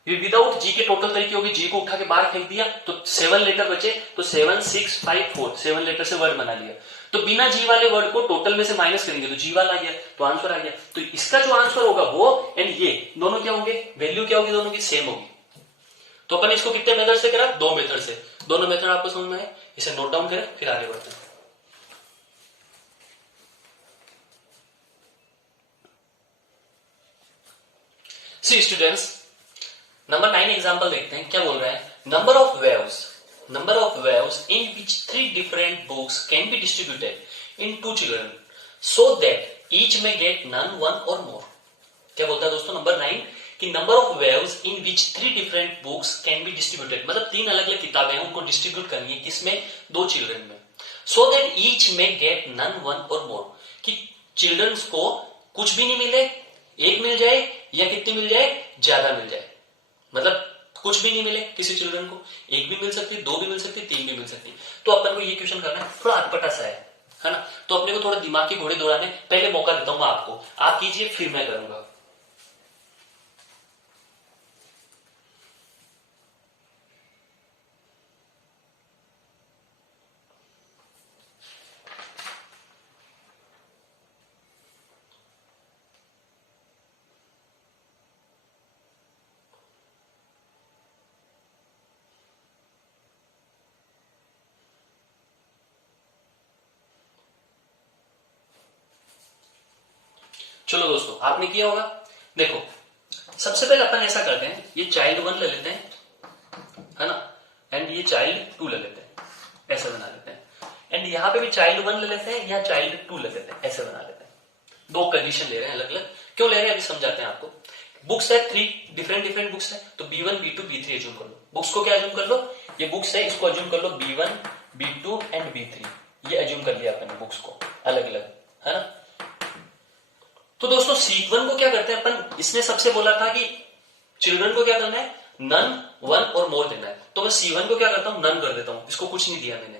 ये विदाउट जी के टोटल तरीके होगी। जी को उठा के बाहर फेंक दिया तो 7 लेटर बचे, तो 7 6 5 4 7 लेटर से वर्ड बना लिया। तो बिना जी वाले वर्ड को टोटल में से माइनस करेंगे तो जी वाला आ गया, तो आंसर आ गया। तो इसका जो आंसर होगा वो एंड ये दोनों क्या होंगे, वैल्यू क्या होगी, दोनों की सेम होगी। तो अपन इसको कितने मेथड से करा, 2 मेथड से। दोनों मेथड आपको समझ में आए, इसे नोट डाउन करें फिर आगे बढ़ते हैं। सी स्टूडेंट्स, नंबर 9 एग्जांपल देखते हैं, क्या बोल रहा है, number of waves in which 3 different books can be distributed in 2 children so that each में गेट नन 1 और मोर। क्या बोलता है दोस्तों नंबर 9 कि number of waves in which 3 different books can be distributed, मतलब 3 अलग अलग किताबें हैं, उनको डिस्ट्रीब्यूट करनी है, किसमें, 2 चिल्ड्रन में, सो दैट ईच में गेट नन 1 और मोर, कि चिल्ड्रंस को कुछ भी नहीं मिले, एक मिल जाए या कितनी मिल जाए, ज्यादा मिल जाए। मतलब कुछ भी नहीं मिले किसी चिल्ड्रन को, एक भी मिल सकती, 2 भी मिल सकती, 3 भी मिल सकती। तो अपन को ये क्वेश्चन करना है, थोड़ा अटपटा सा है ना, तो अपने को थोड़ा दिमाग के घोड़े दौड़ाने, पहले मौका देता हूं आपको, आप कीजिए फिर मैं करूंगा। चलो दोस्तों, आपने किया होगा। देखो सबसे पहले अपन ऐसा करते हैं, ये चाइल्ड 1 ले लेते हैं, है ना, एंड ये चाइल्ड 2 ले लेते हैं, ऐसे बना लेते हैं। एंड यहां पे भी चाइल्ड 1 ले लेते हैं, यहाँ चाइल्ड 2 ले लेते हैं, ऐसे बना लेते हैं। 2 कंडीशन ले रहे हैं अलग अलग, क्यों ले रहे हैं अभी समझाते हैं आपको। बुक्स है 3 डिफरेंट बुक्स है, तो B1 B2 B3 एज्यूम कर लो। बुक्स को क्या एज्यूम कर लो, ये बुक्स है, इसको एज्यूम कर लो B1 B2 एंड B3, ये एज्यूम कर लिया अपन बुक्स को अलग अलग, है ना। तो दोस्तों C1 को क्या करते हैं अपन, इसने सबसे बोला था कि चिल्ड्रन को क्या करना है, नन 1 और मोर देना है, तो मैं C1 को क्या करता हूं, नन कर देता हूं, इसको कुछ नहीं दिया मैंने।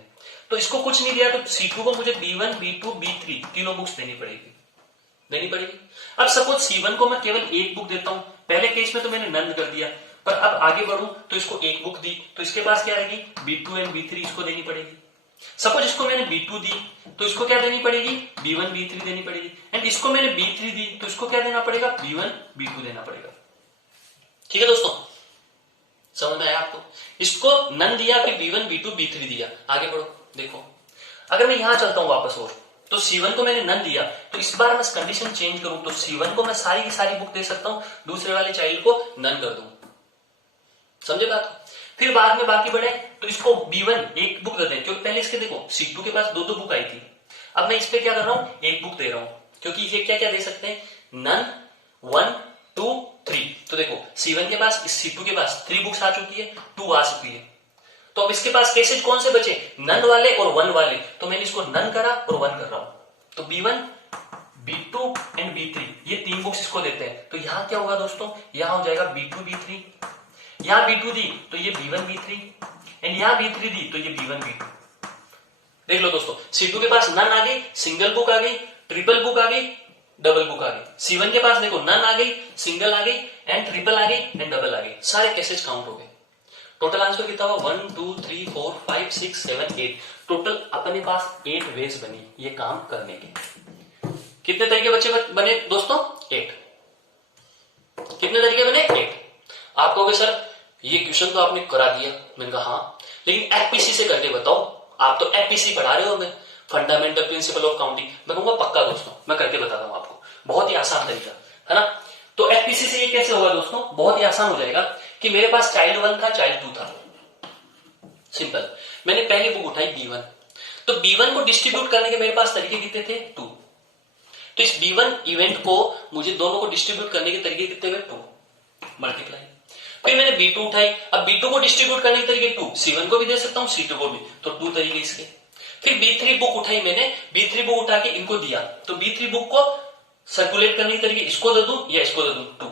तो इसको कुछ नहीं दिया तो C2 को मुझे B1 B2 B3 तीनों बुक्स देनी पड़ेगी। अब सपोज C1 को मैं केवल एक बुक देता हूं, पहले केस में तो मैंने नन कर दिया, पर अब आगे बढ़ूं तो इसको एक बुक दी, तो इसके पास क्या रहेगी, B2 एंड B3 इसको देनी पड़ेगी। सपोज इसको मैंने B2 दी तो इसको क्या देनी पड़ेगी, B1 B3 देनी पड़ेगी। एंड इसको मैंने B3 दी तो इसको क्या देना पड़ेगा, B1 B2 देना पड़ेगा। ठीक है दोस्तों, समझ में आया आपको। इसको नन दिया, फिर B1 B2 B3 दिया, आगे बढ़ो। देखो अगर मैं यहां चलता हूं वापस और, तो C1 को मैंने नन दिया, तो इस बार मैं कंडीशन चेंज करूं तो C1 को मैं सारी की सारी बुक दे सकता हूं, दूसरे वाले चाइल्ड को नन कर दूं। समझे बात को। फिर बाद में बाकी बढ़े तो इसको B1 एक बुक देते हैं, क्योंकि पहले इसके देखो C2 के पास 2 बुक आई थी, अब मैं इस पे क्या कर रहा हूं, एक बुक दे रहा हूं, क्योंकि ये क्या क्या दे सकते हैं, नन 1 2 3। तो देखो C1 के पास, इस C2 के पास 3 बुक्स आ चुकी है, 2 आ चुकी है, तो अब इसके पास केसेज कौन से बचे, नन वाले और 1 वाले, तो मैंने इसको नन करा और 1 कर रहा हूं, तो B1 B2 एंड B3 ये 3 बुक्स इसको देते हैं। तो यहां क्या होगा दोस्तों, यहां हो जाएगा B2 B3, यहां B2 दी तो ये B1 B3 एंड यहां B3 दी तो ये B1 B2। देख लो दोस्तों, C2 के पास नन आ गई, सिंगल बुक आ गई, ट्रिपल बुक आ गई, डबल बुक आ गई। C1 के पास देखो नन आ गई, सिंगल आ गई एंड ट्रिपल आ गई एंड डबल आ गई, सारे केसेज काउंट हो गए। टोटल आंसर कितना हुआ, 1 2 3 4 5 6 7 8। टोटल अपने पास 8 वेज बनी ये काम करने के। कितने तरीके बच्चे बने दोस्तों, 8। कितने तरीके बने, 8। आप कहोगे सर ये क्वेश्चन तो आपने करा दिया, मैंने कहा हाँ, लेकिन एफपीसी से करके बताओ। आप तो एफपीसी पढ़ा रहे हो, मैं फंडामेंटल प्रिंसिपल ऑफ काउंटिंग, मैं कहूंगा पक्का दोस्तों, मैं करके बताता हूं आपको, बहुत ही आसान तरीका है ना। तो एफपीसी से ये कैसे होगा दोस्तों, बहुत ही आसान हो जाएगा कि मेरे पास चाइल्ड 1 था, चाइल्ड 2 था, सिंपल। मैंने पहली बुक उठाई B1, तो B1 को डिस्ट्रीब्यूट करने के मेरे पास तरीके कितने थे, 2। तो इस B1 इवेंट को मुझे दोनों को डिस्ट्रीब्यूट करने के तरीके कितने हुए, 2 मल्टीप्लाई। फिर मैंने B2 उठाई, अब B2 को डिस्ट्रीब्यूट करने के तरीके 2, C1 को भी दे सकता हूं, C2 को भी, तो 2 तरीके इसके। फिर B3 बुक उठाई मैंने, B3 बुक उठा के इनको दिया, तो B3 बुक को सर्कुलेट करने के तरीके इसको दे दूं या इसको दे दूं, 2,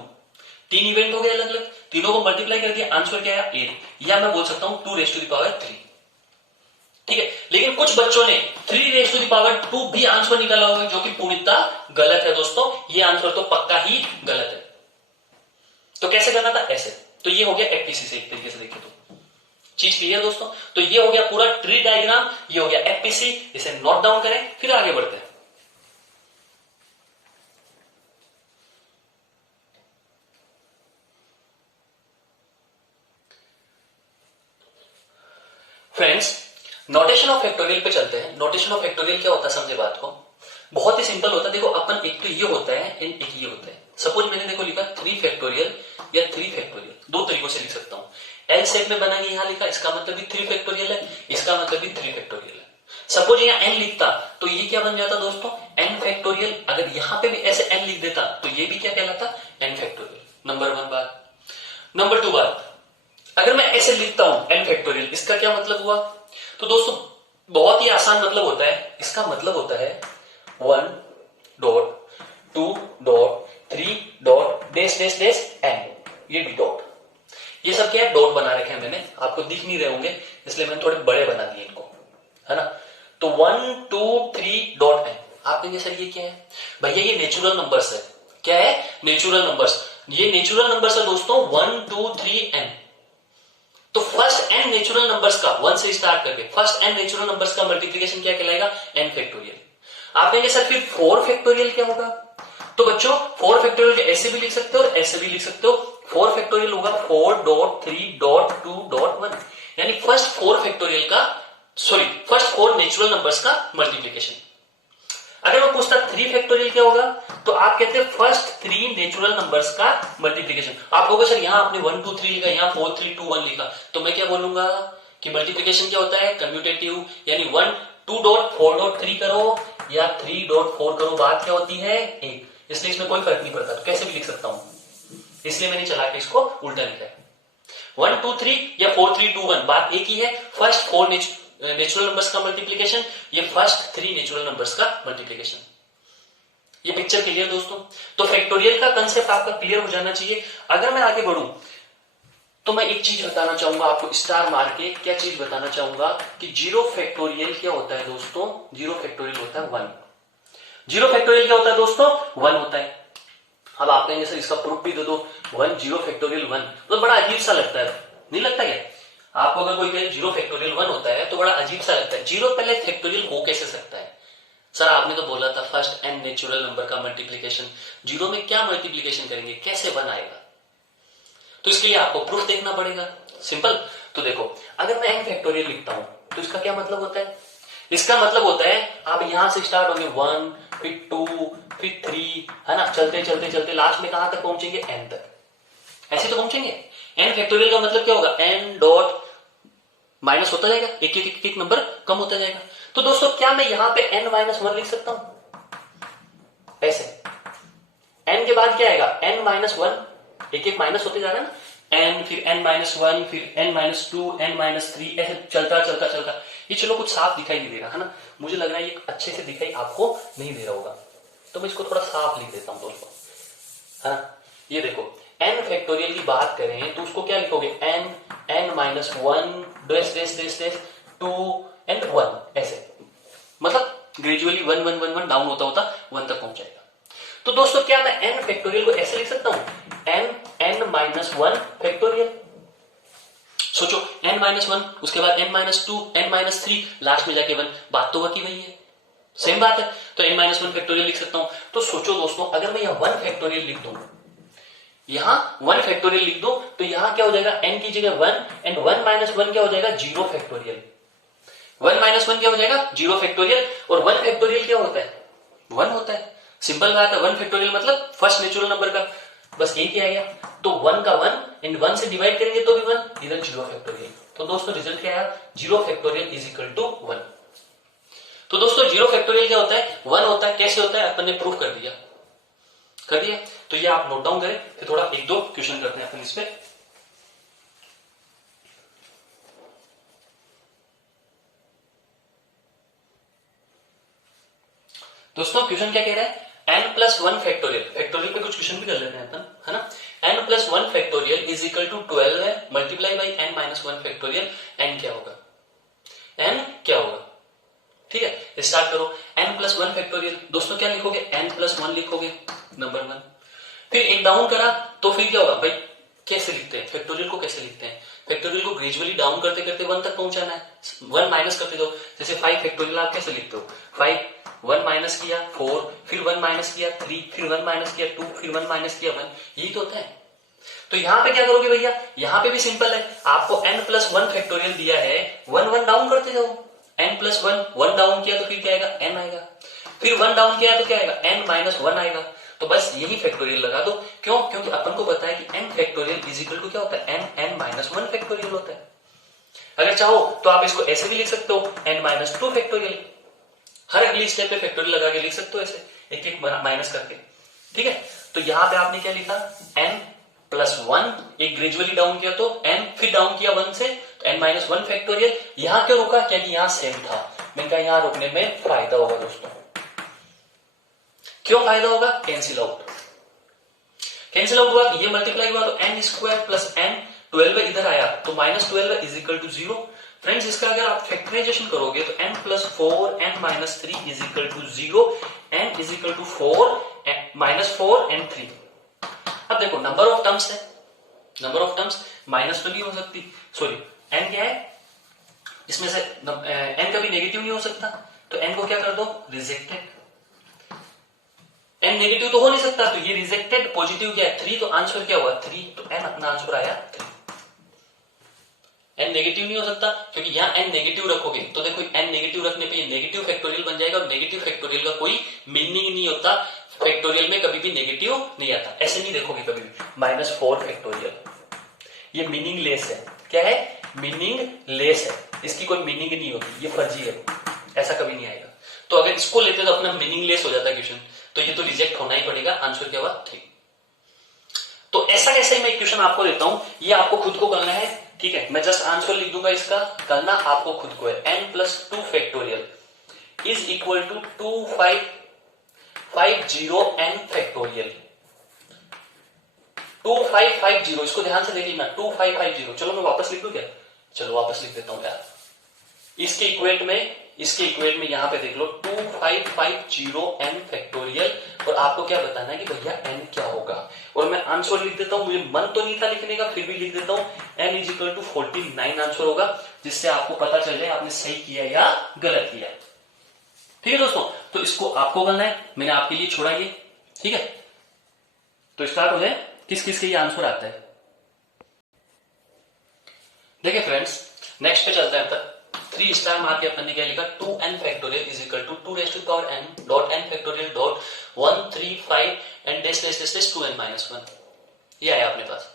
3 इवेंट हो गए अलग अलग, तीनों को मल्टीप्लाई कर दिया, आंसर क्या आया 8, या मैं बोल सकता हूं 2⁻3। ठीक है, लेकिन कुछ बच्चों ने 3⁻2 भी आंसर निकाला होगा, जो कि पूर्णतः गलत है दोस्तों, ये आंसर तो पक्का ही गलत है। तो कैसे करना था, ऐसे। तो ये हो गया एफपीसी से, एक तरीके से देखें तो चीज क्लियर दोस्तों। तो ये हो गया पूरा ट्री डायग्राम, ये हो गया एफपीसी, इसे नोट डाउन करें, फिर आगे बढ़ते हैं। फ्रेंड्स, नोटेशन ऑफ फैक्टोरियल पे चलते हैं। नोटेशन ऑफ फैक्टोरियल क्या होता है, समझे बात को, बहुत ही सिंपल होता है। देखो अपन, एक तो ये होता है, एक ये होता है। सपोज मैंने देखो लिखा 3 फैक्टोरियल या 3 फैक्टोरियल, दो तरीकों से लिख सकता हूं। एल शेप में बना के यहां लिखा, इसका मतलब भी 3 फैक्टोरियल है, इसका मतलब भी 3 फैक्टोरियल है। सपोज यहां एन लिखता तो ये क्या बन जाता दोस्तों, एन फैक्टोरियल। अगर यहां पे भी ऐसे एन लिख देता तो ये भी क्या कहलाता, एन फैक्टोरियल। नंबर 1 बात। नंबर 2 बात, अगर मैं ऐसे लिखता हूं एन फैक्टोरियल, इसका क्या मतलब हुआ, तो दोस्तों बहुत ही आसान मतलब होता है। इसका मतलब होता है 1 dot 2 dot 3 dot dash dash dash n, ये भी डॉट, ये सब क्या है, डॉट बना रखे हैं मैंने, आपको दिख नहीं रहे होंगे इसलिए मैंने थोड़े बड़े बना दिए इनको, है ना। तो 1 2 3 डॉट एन, आप कहेंगे सर ये क्या है, भैया ये नेचुरल नंबर्स है। क्या है, नेचुरल नंबर्स। ये नेचुरल नंबर्स है दोस्तों, 1 2 3 एन। तो फर्स्ट एन नेचुरल नंबर्स का 1 से स्टार्ट करके फर्स्ट एन नेचुरल नंबर्स का मल्टीप्लिकेशन क्या कहलाएगा, एन फैक्टोरियल। आप कहेंगे सर फिर 4 फैक्टोरियल क्या होगा, तो बच्चों 4 फैक्टोरियल ऐसे भी लिख सकते हो और ऐसे भी लिख सकते हो। 4 फैक्टोरियल होगा 4 डॉट 3 डॉट 2 डॉट 1, यानी फर्स्ट 4 फैक्टोरियल का, सॉरी फर्स्ट 4 नेचुरल नंबर्स का मल्टीप्लिकेशन। अगर मैं पूछता 3 फैक्टोरियल क्या होगा, तो आप कहते हैं फर्स्ट 3 नेचुरल नंबर्स का मल्टीप्लिकेशन। आप कहोगे सर यहां आपने 1 2 3 लिखा, यहां 4 3 2 1 लिखा, तो मैं क्या बोलूंगा कि मल्टीप्लिकेशन क्या होता है, कम्यूटेटिव, यानी 1 2 डॉट 4 डॉट 3 करो या 3 डॉट 4 करो, बात क्या होती है, एक। इसलिए इसमें कोई फर्क नहीं पड़ता, तो कैसे भी लिख सकता हूं, इसलिए मैंने चला के इसको उल्टा लिखा है। 1 2 3 या 4 3 2 1, बात एक ही है। फर्स्ट 4 नेचुरल नंबर्स का मल्टीप्लिकेशन, ये फर्स्ट 3 नेचुरल नंबर्स का मल्टीप्लिकेशन। ये पिक्चर क्लियर दोस्तों। तो फैक्टोरियल का कंसेप्ट आपका क्लियर हो जाना चाहिए। अगर मैं आगे बढ़ूं तो मैं एक चीज बताना चाहूंगा आपको, स्टार मार के क्या चीज बताना चाहूंगा कि 0 फैक्टोरियल क्या होता है दोस्तों, 0 फैक्टोरियल होता है 1। 0 फैक्टोरियल क्या होता है दोस्तों, 1 होता है। अब आप कहेंगे सर इसका प्रूफ भी दे दो, 1 0 फैक्टोरियल 1, तो बड़ा अजीब सा लगता है, नहीं लगता क्या आपको, अगर कोई कहे 0 फैक्टोरियल 1 होता है तो बड़ा अजीब सा लगता है। 0 पहले फैक्टोरियल हो कैसे सकता है, सर आपने तो बोला था फर्स्ट एन नेचुरल नंबर का मल्टीप्लिकेशन, 0 में क्या मल्टीप्लिकेशन करेंगे, कैसे 1 आएगा, तो इसके लिए आपको प्रूफ देखना पड़ेगा। सिंपल, तो देखो अगर मैं एन फैक्टोरियल लिखता हूं तो इसका क्या मतलब होता है, इसका मतलब होता है आप यहां से स्टार्ट होंगे 1 फिर 2 फिर 3, है ना, चलते चलते चलते लास्ट में कहां तक पहुंचेंगे, एन तक, ऐसे तो पहुंचेंगे। एन फैक्टोरियल का मतलब क्या होगा, एन डॉट माइनस होता जाएगा, एक एक एक नंबर कम होता जाएगा। तो दोस्तों क्या मैं यहां पे n माइनस 1 लिख सकता हूं, ऐसे n के बाद क्या आएगा, n माइनस 1, एक एक माइनस होते जा रहा है ना, n फिर n माइनस 1 फिर n माइनस 2 n माइनस 3, ऐसे चलता चलता चलता। ये चलो कुछ साफ दिखाई नहीं दे रहा है ना, मुझे लग रहा है ये अच्छे से दिखाई आपको नहीं दे रहा होगा, तो मैं इसको थोड़ा साफ लिख देता हूं दोस्तों, है ना। ये देखो n फैक्टोरियल की बात करें तो उसको क्या लिखोगे, n minus 1 dash dash dash dash 2 and 1, ऐसे मतलब ग्रेजुअली 1 1 1 1 डाउन होता होता 1 तक पहुंच जाएगा। तो दोस्तों क्या मैं n फैक्टोरियल को ऐसे लिख सकता हूं, n माइनस 1 फैक्टोरियल। सोचो n माइनस 1, उसके बाद n minus 2 n minus 3, last में जाके 1, बात तो वही वही है, सेम बात है। तो n माइनस 1 फैक्टोरियल लिख सकता हूं। तो सोचो दोस्तों अगर मैं यहां 1 फैक्टोरियल लिख दूं, यहां 1 फैक्टोरियल लिख दो तो यहां क्या हो जाएगा, n की जगह 1 एंड 1 माइनस 1 क्या हो जाएगा, 0 फैक्टोरियल। 1 माइनस 1 क्या हो जाएगा, 0 फैक्टोरियल। और 1 फैक्टोरियल क्या होता है, 1 होता है, सिंपल बात है। 1 फैक्टोरियल मतलब फर्स्ट नेचुरल नंबर का, बस एक ही आ गया। तो 1 का 1 एंड 1 से डिवाइड करेंगे तो भी 1, इधर 0 फैक्टोरियल। तो दोस्तों रिजल्ट क्या आया, 0 फैक्टोरियल इज इक्वल टू 1। तो दोस्तों 0 फैक्टोरियल क्या होता है, 1 होता है। कैसे होता है अपन ने प्रूफ कर दिया, कर दिया। तो ये आप नोट डाउन करें, फिर थोड़ा एक दो क्वेश्चन करते हैं अपन इस पे। दोस्तों क्वेश्चन क्या कह रहा है, n प्लस 1 फैक्टोरियल, फैक्टोरियल पे कुछ क्वेश्चन भी कर लेते हैं अपन, है ना। n plus 1 factorial is equal to 12 है multiply by n minus 1 factorial. n क्या होगा, n क्या होगा, ठीक है। स्टार्ट करो, n प्लस 1 फैक्टोरियल, दोस्तों क्या लिखोगे, n प्लस 1 लिखोगे, नंबर 1। फिर एक डाउन करा तो फिर क्या होगा भाई, कैसे लिखते हैं फैक्टोरियल को, कैसे लिखते हैं फैक्टोरियल को, ग्रेजुअली डाउन करते करते 1 तक पहुंचाना है, 1 माइनस करते जाओ। जैसे 5 फैक्टोरियल आप कैसे लिखते हो, 5 1 माइनस किया 4, फिर 1 माइनस किया 3, फिर 1 माइनस किया 2, फिर 1 माइनस किया 1, यही तो होता है। तो यहां पे क्या करोगे भैया, यहां पे भी सिंपल है, आपको n प्लस 1 फैक्टोरियल दिया है, 1 1 डाउन करते जाओ, n प्लस 1 1 डाउन किया तो फिर क्या आएगा, n आएगा, फिर 1 डाउन किया तो क्या आएगा, n माइनस 1 आएगा। तो बस यही फैक्टोरियल लगा दो, क्यों, क्योंकि अपन को पता है कि n factorial is equal to क्या होता है, n माइनस 1 फैक्टोरियल होता है। अगर चाहो तो आप इसको ऐसे भी लिख सकते हो, n माइनस 2 फैक्टोरियल, हर अगली स्टेप पे फैक्टोरियल लगा के लिख सकते हो ऐसे, एक एक माइनस करके, ठीक है। तो यहां पे आपने क्या लिखा, n प्लस 1, एक ग्रेजुअली डाउन किया तो n, फिर डाउन किया 1 से तो n माइनस 1 फैक्टोरियल। यहां क्यों रुका, क्योंकि यहां सेम था, मैंने कहा यहां रुकने में फायदा होगा दोस्तों। क्यों फायदा होगा, कैंसिल आउट, कैंसिल आउट हुआ, ये मल्टीप्लाई हुआ तो n स्क्वायर प्लस n, 12 इधर आया तो minus 12 is equal to 0। Friends इसका अगर आप फैक्टराइजेशन करोगे तो n plus 4 n minus 3 is equal to 0, n is equal to 4 minus 4 n 3। अब देखो नंबर ऑफ टर्म्स है, नंबर ऑफ टर्म्स माइनस तो नहीं हो सकती, सॉरी n क्या है, इसमें से n कभी नेगेटिव नहीं हो सकता, तो n को क्या कर दो, रिजेक्टेड, n नेगेटिव तो हो नहीं सकता, तो ये रिजेक्टेड, पॉजिटिव क्या है 3, तो आंसर क्या हुआ 3, तो n अपना आंसर आया 3। n नेगेटिव नहीं हो सकता क्योंकि यहां n नेगेटिव रखोगे तो देखो n नेगेटिव रखने पे ये नेगेटिव फैक्टोरियल बन जाएगा, और नेगेटिव फैक्टोरियल का कोई मीनिंग नहीं होता, फैक्टोरियल में कभी भी नेगेटिव नहीं आता, ऐसे नहीं देखोगे कभी भी। माइनस 4 फैक्टोरियल, ये मीनिंगलेस है, क्या है, मीनिंगलेस है, इसकी कोई मीनिंग नहीं होती, ये फर्जी है, ऐसा कभी नहीं आएगा। तो अगर इसको लेते तो अपना मीनिंगलेस हो जाता क्वेश्चन, तो ये तो रिजेक्ट होना ही पड़ेगा, आंसर क्या हुआ 3। तो ऐसा कैसे मैं क्वेश्चन आपको देता हूं, ये आपको खुद को करना है, ठीक है, मैं जस्ट आंसर लिख दूंगा, इसका करना आपको खुद को है, n plus 2 factorial is equal to 2550 n factorial, 2550, इसको ध्यान से देख लेना, 2550। चलो मैं वापस लिख दूं क्या, चलो वापस लिख देता हूं यार, इसके इक्वेट में यहां पे देख लो 2550 n फैक्टोरियल, और आपको क्या बताना है कि भैया n क्या होगा, और मैं आंसर लिख देता हूं, मुझे मन तो नहीं था लिखने का, फिर भी लिख देता हूं, n is equal to 49 answer होगा, जिससे आपको पता चल जाए आपने सही किया या गलत किया, ठीक है दोस्तों। तो इसको आपको करना है, मैंने आपके लिए छोड़ा ये, ठीक है। तो स्टार्ट हो जाए, किस किस के ये आंसर आता है, देखिए फ्रेंड्स नेक्स्ट पे चलते हैं। तक 3 स्टार मार के अपन ने क्या लिखा, 2n factorial is equal to 2 raise to power n dot n factorial dot 135 and dash dash dash dash 2n minus 1, ये आया अपने पास,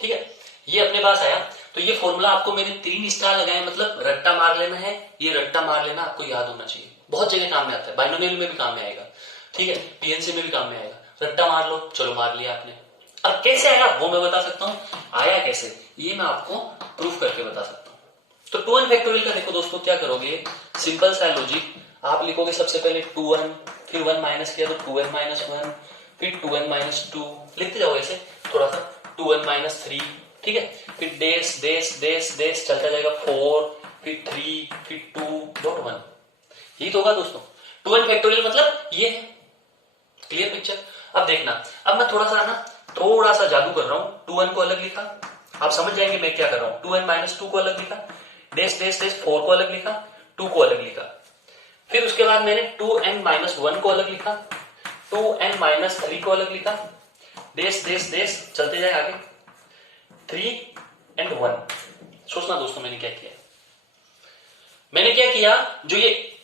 ठीक है, ये अपने पास आया। तो ये फॉर्मूला आपको मैंने 3 स्टार लगाए, मतलब रट्टा मार लेना है, ये रट्टा मार लेना आपको याद होना चाहिए, बहुत जगह काम में आता है, बाइनोमियल में भी काम में आएगा, ठीक है, पीएनसी में भी काम में आएगा, रट्टा मार लो, चलो मार लिया आपने। अब कैसे आया वो मैं बता सकता हूं, आया कैसे ये मैं आपको प्रूफ करके बता सकता हूं। तो 2n फैक्टोरियल का देखो दोस्तों, क्या करोगे, सिंपल सा लॉजिक, आप लिखोगे सबसे पहले 2n, फिर 1 माइनस किया तो 2n माइनस 1, फिर 2n माइनस 2, लिखते जाओ ऐसे थोड़ा सा, 2n माइनस 3, ठीक है, फिर डेस डेस डेस डेस चलता जाएगा, 4, फिर 3, फिर 2 डॉट 1, यही तो होगा दोस्तों 2n फैक्टोरियल, मतलब ये है, क्लियर पिक्चर। अब देखना, अब मैं थोड़ा सा जादू कर रहा हूं, 2n को अलग लिखा, आप समझ जाएंगे मैं क्या कर रहा हूं, 2n माइनस 2 को अलग लिखा, डेस डेस डेस 4 को अलग लिखा, 2 को अलग लिखा, फिर उसके बाद मैंने 2n माइनस 1 को अलग लिखा, 2n माइनस 3 को अलग लिखा, डेस डेस डेस चलते जाए आगे, 3 एंड 1। सोचना दोस्तों मैंने क्या किया, मैंने क्या किया, जो ये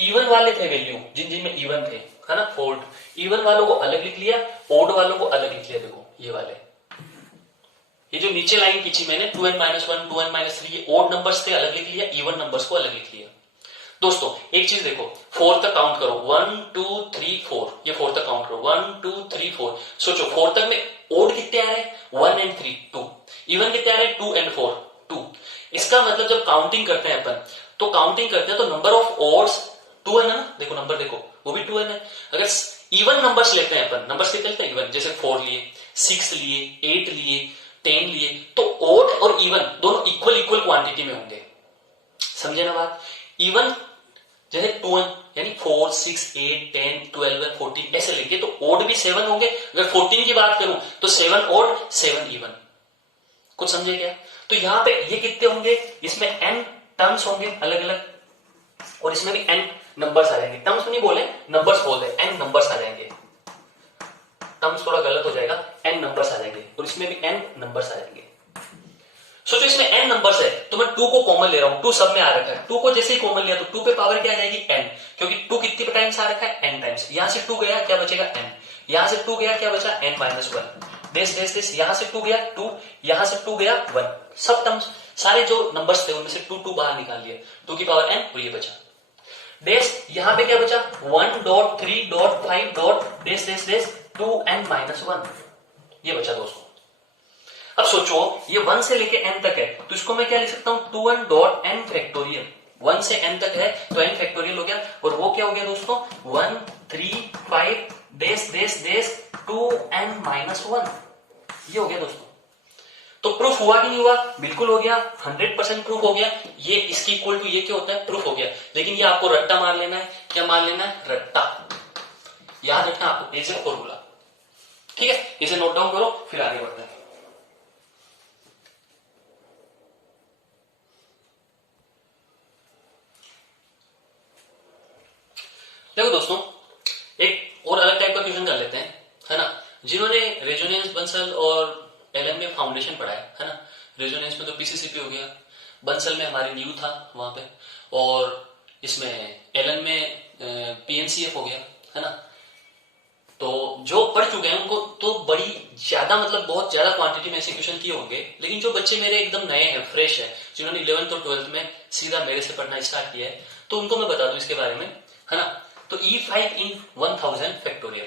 इवन वाले थे वैल्यू, जिनमें इवन थे, है ना, फोल्ड, इवन वालों को अलग लिख लिया, ओड वालों को अलग लिख लिया, देखो ये वाले, ये जो नीचे लाइन खींची मैंने 2n माइनस 1, 2n माइनस 3, ये ओड नंबर्स थे अलग लिख लिया, इवन नंबर्स को अलग लिख लिया। दोस्तों एक चीज देखो, 4 तक काउंट करो, 1 2 3 4, ये 4 तक काउंट करो, 1 2 3 4, सोचो 4 तक में ओड कितने आ रहे हैं, 1 एंड 3 2, इवन कितने आ रहे हैं, 2 एंड 4 2। इसका मतलब जब काउंटिंग करते हैं अपन, तो काउंटिंग करते हैं तो नंबर ऑफ ओड्स 2n है ना, देखो नंबर देखो वो भी 2n है, अगर इवन नंबर्स लेते हैं अपन, नंबर्स कितने लेते हैं इवन, जैसे 4 लिए, 6 लिए, 8 लिए, 10 लिए, तो ओड और इवन दोनों इक्वल इक्वल क्वांटिटी में होंगे, समझे ना बात। इवन जैसे 2 यानी 4, 6, 8, 10, 12, 14 ऐसे लेंगे तो ओड भी 7 होंगे। अगर 14 की बात करूं तो 7 ओड 7 इवन, कुछ समझे क्या। तो यहां पे ये कितने होंगे, इसमें n टर्म्स होंगे अलग अलग और इसमें भी n नंबर्स आ जाएंगे। टर्म्स नहीं बोले, नंबर्स बोल रहे, n नंबर्स आ जाएंगे, टर्म्स थोड़ा गलत हो जाएगा, n नंबर्स आ जाएंगे और इसमें भी n नंबर्स आ जाएंगे। सोचो इसमें n नंबर्स है तो मैं 2 को कॉमन ले रहा हूं, 2 सब में आ रखा है, 2 को जैसे ही कॉमन लिया तो 2 पे पावर क्या आ जाएगी n, क्योंकि 2 कितनी टाइम्स आ रखा है n टाइम्स। यहां से 2 गया क्या बचेगा n, यहां से 2 गया क्या बचा n माइनस 1, देश देश देश, यहां से 2 गया 2, यहां से 2 गया 1, सब टर्म्स सारे जो नंबर्स थे उनमें से 2 2 बाहर निकाल लिया, 2 की पावर n और ये बचा देश। यहां पे क्या बचा 1.3.5. देश देश देश 2n माइनस 1, ये बचा दोस्तों। अब सोचो ये 1 से लेके n तक है तो इसको मैं क्या लिख सकता हूं 2n डॉट n फैक्टोरियल, 1 से n तक है तो n फैक्टोरियल हो गया और वो क्या हो गया दोस्तों 1 3 5 देश देश देश 2n माइनस 1, ये हो गया दोस्तों। तो प्रूफ हुआ कि नहीं हुआ, बिल्कुल हो गया, 100% प्रूफ हो गया। ये इसकी इक्वल टू ये क्या होता है, प्रूफ हो गया। लेकिन ये आपको रट्टा मार लेना है, क्या मार लेना है, रट्टा, याद रखना आपको एज ए फॉर्मूला, ठीक है। इसे नोट डाउन करो फिर आगे बढ़ते हैं। देखो दोस्तों एक और अलग टाइप का क्वेश्चन कर लेते हैं, है ना। जिन्होंने रेजोनेंस बंसल और एलएम में फाउंडेशन पढ़ा है ना, रेजोनेंस में तो पीसीसीपी हो गया, बंसल में हमारे न्यू था वहां पे, और इसमें एलएन में पीएनसीएफ हो गया, है ना। तो जो पढ़ चुके हैं उनको तो बड़ी ज्यादा मतलब बहुत ज्यादा क्वांटिटी में एक्सिक्यूशन किए होंगे, लेकिन जो बच्चे मेरे एकदम नए हैं, फ्रेश है, जिन्होंने 11th और 12th में सीधा मेरे से पढ़ना स्टार्ट किया है, तो उनको मैं बता दूं इसके बारे में, है ना। तो E5 इन 1000 फैक्टोरियल,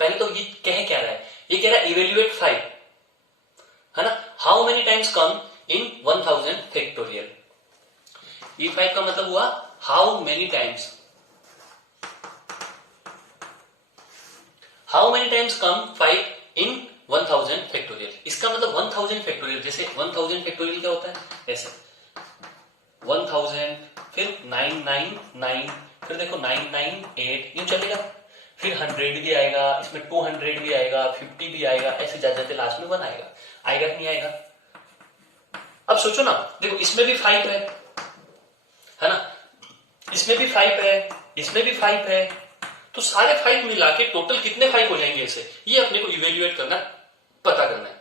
पहले तो ये कह क्या रहा है, ये कह रहा है इवेल्युएट 5, है ना, how many times come in 1000 factorial. E5 का मतलब हुआ how many times, how many times come 5 in 1000 factorial. इसका मतलब 1000 फैक्टोरियल, जैसे 1000 फैक्टोरियल क्या होता है ऐसे 1000 फिर 999 फिर देखो 998 यूं चलेगा, फिर 100 भी आएगा, इसमें 200 भी आएगा, 50 भी आएगा, ऐसे जाते जाते लास्ट में 1 आएगा, आएगा कि नहीं आएगा। अब सोचो ना, देखो इसमें भी 5 है ना, इसमें भी 5 है, इसमें भी 5 है, तो सारे 5 मिला के टोटल कितने 5 हो जाएंगे ऐसे, ये अपने को इवेल्युएट करना, पता करना है।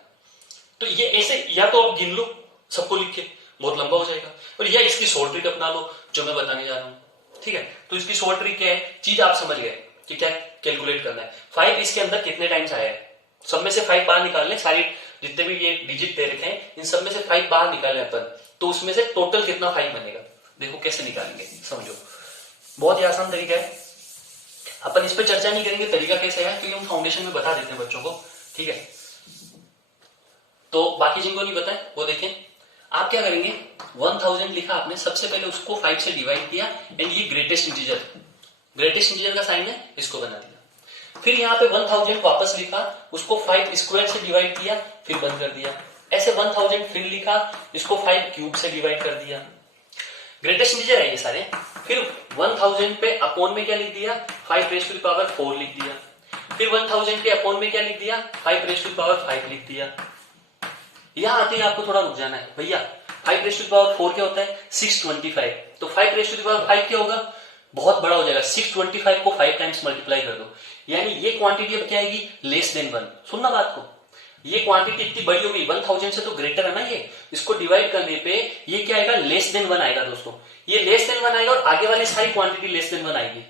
तो ये ऐसे या तो आप गिन लो सबको लिख के, बहुत लंबा हो जाएगा, और या इसकी शॉर्ट ट्रिक अपना लो जो मैं बताने जा रहा हूं, ठीक है। तो इसकी शॉर्ट ट्रिक क्या है, चीज आप समझ गए कि क्या कैलकुलेट करना है। 5 इसके अंदर कितने टाइम्स आया है, सब में से 5 बाहर निकालने, सारी जितने भी ये डिजिट दे रखे हैं इन सब में से 5 बाहर निकालने अपन, तो उसमें से टोटल कितना 5 बनेगा, देखो कैसे निकालेंगे, समझो बहुत ही आसान तरीका है। अपन इस पर चर्चा नहीं करेंगे तरीका कैसे है, क्योंकि हम फाउंडेशन में बता देते हैं बच्चों को, ठीक है। तो बाकी जिनको नहीं पता है वो देखें। आप क्या करेंगे, 1000 लिखा आपने, सबसे पहले उसको 5 से डिवाइड किया, एंड ये ग्रेटेस्ट इंटीजर का साइन है, इसको बना दिया। फिर यहाँ पे 1000 वापस लिखा, उसको 5 स्क्वायर से डिवाइड किया, फिर बंद कर दिया। ऐसे 1000 फिर लिखा, इसको 5 क्यूब से डिवाइड कर दिया। ग्रेटेस्ट इंटीजर है ये सारे। फिर 1000 पे अपॉन में क्या लिख दिया, 5 रेज़ टू द पावर 4 लिख दिया। फिर 1000 के अपॉन में क्या लिख दिया, 5 रेज़ टू द पावर 5 लिख दिया। यहां आते ही आपको थोड़ा रुक जाना है भैया, 5 रेज़ टू द पावर 4 क्या होता है 625, तो 5 रेज़ टू द पावर 5 क्या होगा, बहुत बड़ा हो जाएगा, 625 को 5 टाइम्स मल्टीप्लाई कर दो, यानी ये क्वांटिटी अब क्या आएगी, लेस देन 1। सुनना बात को, ये क्वांटिटी इतनी बड़ी होगी, 1000 से तो ग्रेटर है ना ये, इसको डिवाइड करने पे ये क्या आएगा, लेस देन 1 आएगा दोस्तों। ये लेस देन 1 आएगा और आगे वाली सारी क्वांटिटी लेस देन 1 आएगी,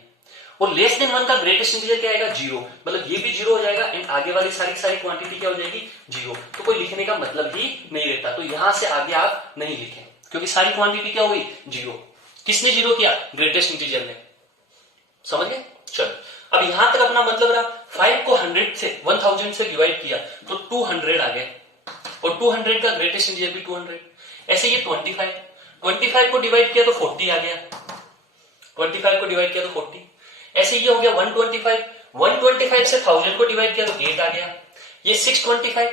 और लेस देन 1 का ग्रेटेस्ट इंटीजर क्या आएगा, 0, मतलब ये भी 0 हो जाएगा, एंड आगे वाली सारी क्वांटिटी क्या हो जाएगी, 0। तो कोई लिखने का मतलब ही नहीं रहता, तो यहां से आगे आप नहीं लिखें, क्योंकि सारी क्वांटिटी क्या हुई, 0। किसने 0 किया, ग्रेटेस्ट इंटीजर ने, समझ गए। चलो अब यहां तक अपना मतलब रहा, 5 को 1000 से डिवाइड किया तो 200 आ गए, और 200 का ग्रेटेस्ट इंटीजर भी 200। ऐसे ये 25 को डिवाइड किया तो 40 आ गया, 25 को डिवाइड किया तो 40। ऐसे ये हो गया 125 125 से 1000 को डिवाइड किया तो 8 आ गया। ये 625,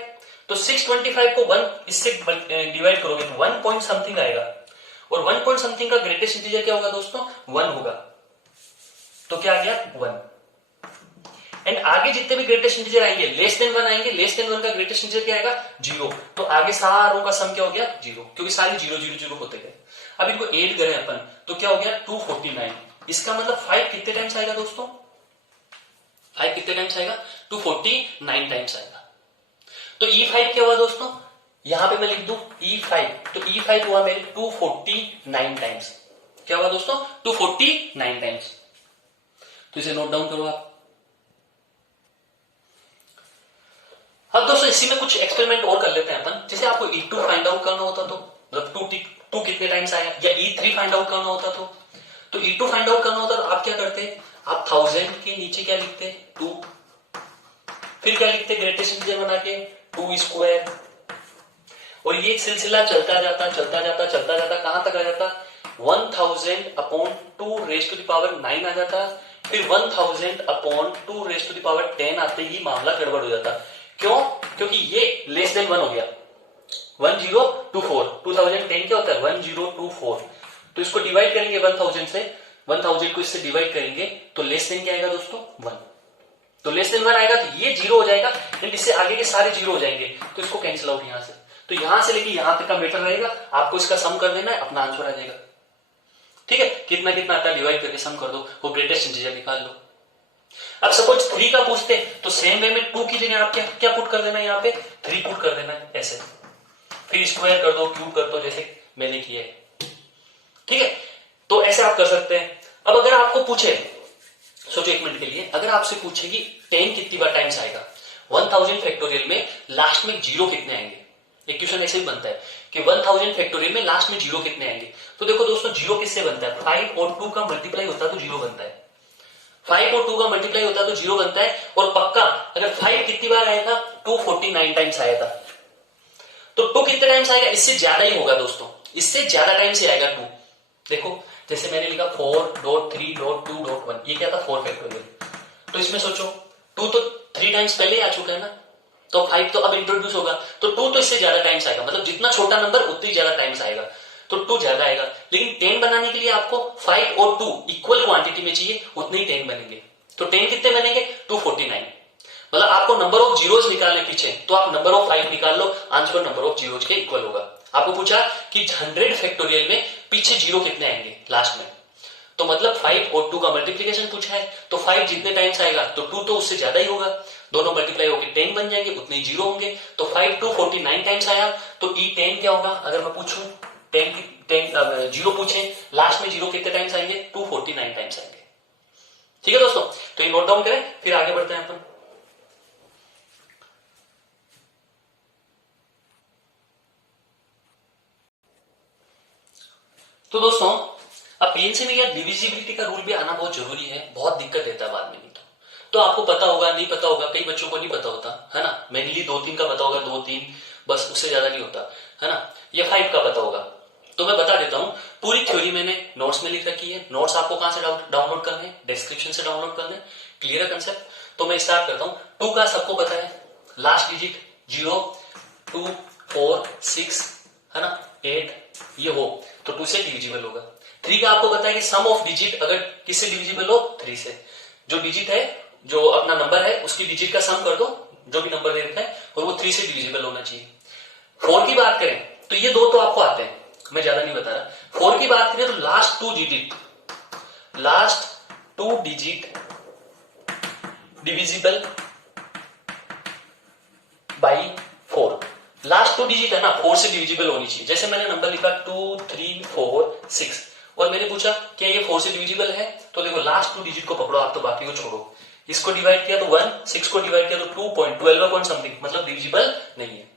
तो 625 को 1 इससे डिवाइड करोगे तो 1 पॉइंट समथिंग आएगा, और 1 पॉइंट समथिंग का ग्रेटेस्ट इंटीजर क्या होगा दोस्तों? 1 होगा। तो क्या आ गया? 1। एंड आगे जितने भी ग्रेटेस्ट इंटीजर आएंगे लेस देन 1 आएंगे, लेस देन 1 का ग्रेटेस्ट इंटीजर क्या आएगा? 0। तो आगे सारों का सम क्या हो गया? 0, क्योंकि सारे 0 0 0 होते गए। अब इनको ऐड करें अपन तो क्या हो गया? 249। इसका मतलब 5 कितने टाइम्स आएगा दोस्तों? 5 कितने टाइम्स आएगा? 249 टाइम्स आएगा। तो E5 क्या हुआ दोस्तों? यहां पे मैं लिख दूं E5, तो E5 हुआ मेरे 249 टाइम्स। क्या हुआ दोस्तों? 249 टाइम्स। तो इसे नोट डाउन करो आप। अब दोस्तों इसी में कुछ एक्सपेरिमेंट और कर लेते हैं अपन। जैसे आपको E2 फाइंड आउट करना होता तो मतलब 2 कितने टाइम्स आएगा, या E3 फाइंड आउट करना होता तो E2 फाइंड आउट करना होता तो आप क्या करते? आप 1000 के नीचे क्या लिखते? 2, फिर क्या लिखते? ग्रेटेस्ट इंटीजर बना के 2 स्क्वायर, और ये सिलसिला चलता जाता कहां तक आ जाता? 1000 upon 2 raise to the power 9 आ जाता। फिर 1000 upon 2 raise to the power 10 आते ही मामला गड़बड़ हो जाता। क्यों? क्योंकि ये लेस देन 1 हो गया। 1024, 2010 क्या होता है? 1024। तो इसको डिवाइड करेंगे 1000 से, 1000 को इससे डिवाइड करेंगे तो लेस देन क्या आएगा दोस्तों? 1। तो लेस देन 1 आएगा तो ये 0 हो जाएगा, एंड इससे आगे के सारे 0 हो जाएंगे, तो इसको कैंसिल आउट यहां से। तो यहां से लेके यहां तक का मीटर रहेगा, आपको इसका सम कर देना है, अपना आंसर आ जाएगा। ठीक है, कितना कितना आता है डिवाइड करके सम कर दो, वो ग्रेटेस्ट इंटीजर निकाल लो। अब सपोज 3 का पूछते तो सेम वे में 2 की जगह आप क्या पुट कर देना है? यहाँ पे 3 पुट कर देना है ऐसे, फिर स्क्वायर कर दो, क्यूब कर दो, जैसे मैंने किया है। ठीक है, तो ऐसे आप कर सकते हैं। अब अगर आपको पूछे, सोचो एक मिनट के लिए, अगर आपसे पूछे कि 10 कितनी बार टाइम्स आएगा 1000 फैक्टोरियल में, लास्ट में 0 कितने आएंगे? एक क्वेश्चन ऐसे ही बनता है कि 1000 फैक्टोरियल में लास्ट में 0 कितने आएंगे। तो देखो दोस्तों 0 किससे बनता है? 5 और 2 का मल्टीप्लाई होता है तो 0 बनता है। 5 और 2 का मल्टीप्लाई होता है तो 0 बनता है। और पक्का अगर 5 कितनी बार आया था? 249 टाइम्स आया था। तो 2 कितने टाइम्स आएगा? इससे ज्यादा ही होगा दोस्तों, इससे ज्यादा टाइम से आएगा 2। देखो जैसे मैंने लिखा 4.3.2.1, ये क्या था? 4 फैक्टोरियल। तो इसमें सोचो 2 तो 3 टाइम्स पहले ही आ चुका है ना, तो 5 तो अब इंट्रोड्यूस होगा, तो 2 तो इससे ज्यादा टाइम्स आएगा। मतलब जितना छोटा नंबर उतनी ज्यादा टाइम्स आएगा, तो 2 ज्यादा आएगा। लेकिन 10 बनाने के लिए आपको 5 और 2 इक्वल क्वांटिटी में चाहिए, उतने ही 10 बनेंगे। तो 10 कितने बनेंगे? 249। मतलब आपको नंबर ऑफ जीरोज निकालने पीछे, तो आप नंबर ऑफ 5 निकाल लो, आंसर नंबर ऑफ जीरोज के इक्वल होगा। आपको पूछा कि 100 फैक्टोरियल में पीछे 0 कितने आएंगे लास्ट में, तो मतलब 5 और 2 का मल्टीप्लीकेशन पूछा है, तो 5 जितने टाइम्स आएगा तो 2 तो उससे ज्यादा ही होगा, दोनों मल्टीप्लाई होकर 10 बन जाएंगे, उतने 0 होंगे। तो 5 249 टाइम्स आया, तो E10 क्या होगा? अगर मैं पूछूं 0 पूछे, लास्ट में 0 कितने टाइम्स आएंगे? 249 टाइम्स आएंगे। ठीक है दोस्तों, तो ये नोट डाउन करें, फिर आगे बढ़ते हैं अपन। तो दोस्तों अब पीएनसी में यह डिविजिबिलिटी का रूल भी आना बहुत जरूरी है, बहुत दिक्कत देता है बाद में। नहीं तो आपको पता होगा, नहीं पता होगा, कई बच्चों को नहीं पता होता है ना। मेनली 2-3 का पता होगा, 2-3 बस, उससे ज्यादा नहीं होता है ना। या 5 का पता होगा। तो मैं बता देता हूं, पूरी थ्योरी मैंने नोट्स में लिख रखी है। नोट्स आपको कहां से डाउनलोड करने? डिस्क्रिप्शन से डाउनलोड करने। क्लियर है कंसेप्ट? तो मैं स्टार्ट करता हूं। 2 का सबको पता है, लास्ट डिजिट 0, 2, 4, 6 है ना, 8 ये हो तो 2 से डिविजिबल होगा। 3 का आपको पता है कि सम ऑफ डिजिट अगर किससे डिविजिबल हो? 3 से। जो डिजिट है, जो अपना नंबर है, उसकी डिजिट का सम कर दो, जो भी नंबर दे रखा है, और वो 3 से डिविजिबल होना चाहिए। 4 की बात करें तो ये 2 तो आपको आते हैं, मैं ज्यादा नहीं बता रहा। 4 की बात करें तो last 2 digit divisible by 4। Last 2 digit है ना, 4 से डिविजिबल होनी चाहिए। जैसे मैंने नंबर लिखा 2, 3, 4, 6, और मैंने पूछा क्या ये 4 से डिविजिबल है, तो देखो लास्ट 2 डिजिट को पकड़ो आप, तो बाकी को छोड़ो। इसको डिवाइड किया तो 1, 6 को डिवाइड किया तो 2.12 पॉइंट समथिंग, मतलब डिविजिबल नहीं है।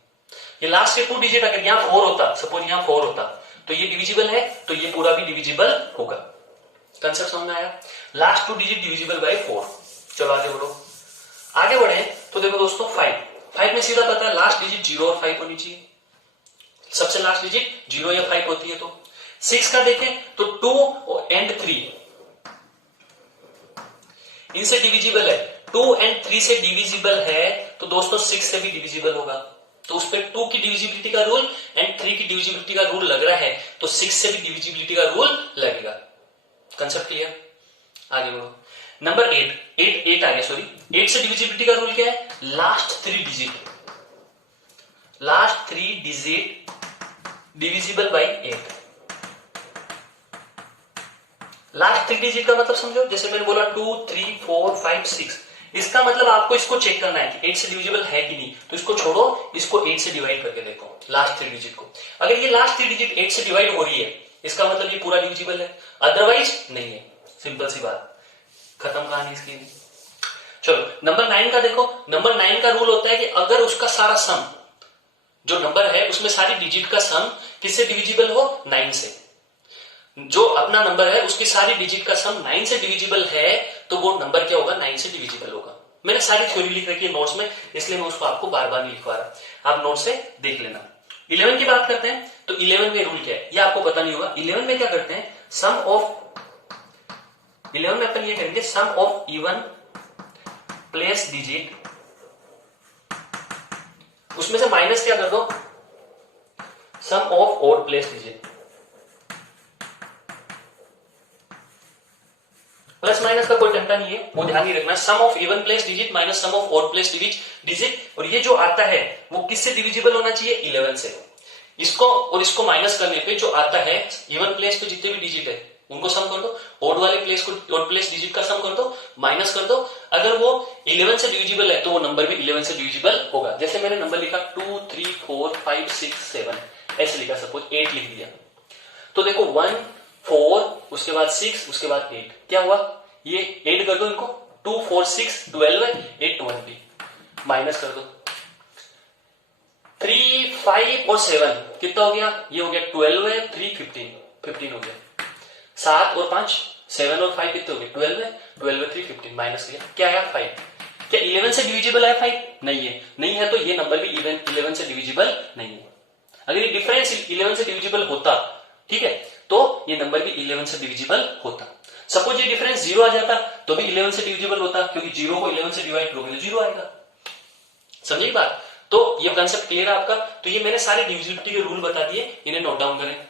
ये लास्ट के 2 डिजिट अगर यहाँ 4 होता, सपोज यहाँ 4 होता, तो ये डिविजिबल है, तो ये पूरा भी डिविजिबल होगा। कंसेप्ट समझ में आया? Last 2 digit divisible by 4। चलो आगे बढ़ो। आगे बढ़े तो देखो दोस्तों 5 में सीधा पता है लास्ट डिजिट 0 और 5 होनी चाहिए। सबसे लास्ट डिजिट 0 या 5 होती है। तो 6 का देखें तो 2 एंड 3 इनसे डिविजिबल है, 2 एंड 3 से डिविजिबल है तो दोस्तों 6 से भी डिविजिबल होगा। तो उस पर 2 की डिविजिबिलिटी का रूल एंड 3 की डिविजिबिलिटी का रूल लग रहा है, तो 6 से भी डिविजिबिलिटी का रूल लगेगा। Concept clear? आगे बढ़ो। नंबर 8 आ गया, सॉरी 8 से डिविजिबिलिटी का रूल क्या है? Last 3 digit divisible by 8। Last 3 digit का मतलब समझो, जैसे मैंने बोला 2, 3, 4, 5, 6, इसका मतलब आपको इसको चेक करना है कि 8 से डिविजिबल है कि नहीं। तो इसको छोड़ो, इसको 8 से डिवाइड करके देखो लास्ट 3 डिजिट को। अगर ये लास्ट 3 डिजिट 8 से डिवाइड हो रही है, इसका मतलब ये पूरा डिविजिबल है, अदरवाइज नहीं है। सिंपल सी बात, खत्म कहानी इसकी। चलो नंबर 9 का देखो। नंबर 9 का रूल होता है कि अगर उसका सारा सम, जो नंबर है उसमें सारी डिजिट का सम किससे डिविजिबल हो? 9 से। जो अपना नंबर है उसकी सारी डिजिट का सम 9 से डिविजिबल है, तो वो नंबर क्या होगा? 9 से डिविजिबल होगा। मैंने सारी थ्योरी लिख रखी है नोट्स में, इसलिए मैं उसको आपको बार बार नहीं लिखवा रहा, आप नोट से देख लेना। 11 की बात करते हैं, तो 11 में रूल क्या है ये आपको पता नहीं होगा। 11 में क्या करते हैं? 11 में अपन ये करेंगे sum of even place digit, उसमें से माइनस क्या कर दो? Sum of odd place digit. Plus minus का कोई टंटा नहीं है, वो ध्यान ही रखना। Sum of even place digit minus sum of odd place digit, और ये जो आता है वो किससे डिविजिबल होना चाहिए? 11 से। इसको और इसको माइनस करने पे जो आता है, इवन प्लेस पे जितने भी डिजिट है उनको सम कर दो, ऑड वाले प्लेस को, ऑड प्लेस डिजिट का सम कर दो, माइनस कर दो। अगर वो 11 से डिविजिबल है तो वो नंबर भी 11 से डिविजिबल होगा। जैसे मैंने नंबर लिखा 2, 3, 4, 5, 6, 7, ऐसे लिखा, सपोज 8 लिख दिया, तो देखो 1, 4, उसके बाद 6, उसके बाद 8, क्या हुआ? ये ऐड कर दो इनको, 2, 4, 6, 12 है, 8, 20, माइनस कर दो 3, 5 और 7, कितना हो गया? ये हो गया 12 है, 3, 15 हो गया। 7 और 5, 7 और 5 कितने हो गए? 12 है, 3, 15, माइनस किया, क्या आया? 5। क्या 11 से डिविजिबल है 5? नहीं है, तो ये नंबर भी 11 से डिविजिबल नहीं है। अगर ये डिफरेंस 11 से डिविजिबल होता, ठीक है, तो ये नंबर भी 11 से डिविजिबल होता। सपोज ये डिफरेंस 0 आ जाता तो भी 11 से डिविजिबल होता, क्योंकि 0 को 11 से डिवाइड करोगे तो 0 आएगा। समझिए बात? तो ये कंसेप्ट क्लियर है आपका? तो ये मैंने सारे डिविजिबिलिटी के रूल बता दिए, इन्हें नोट डाउन करें।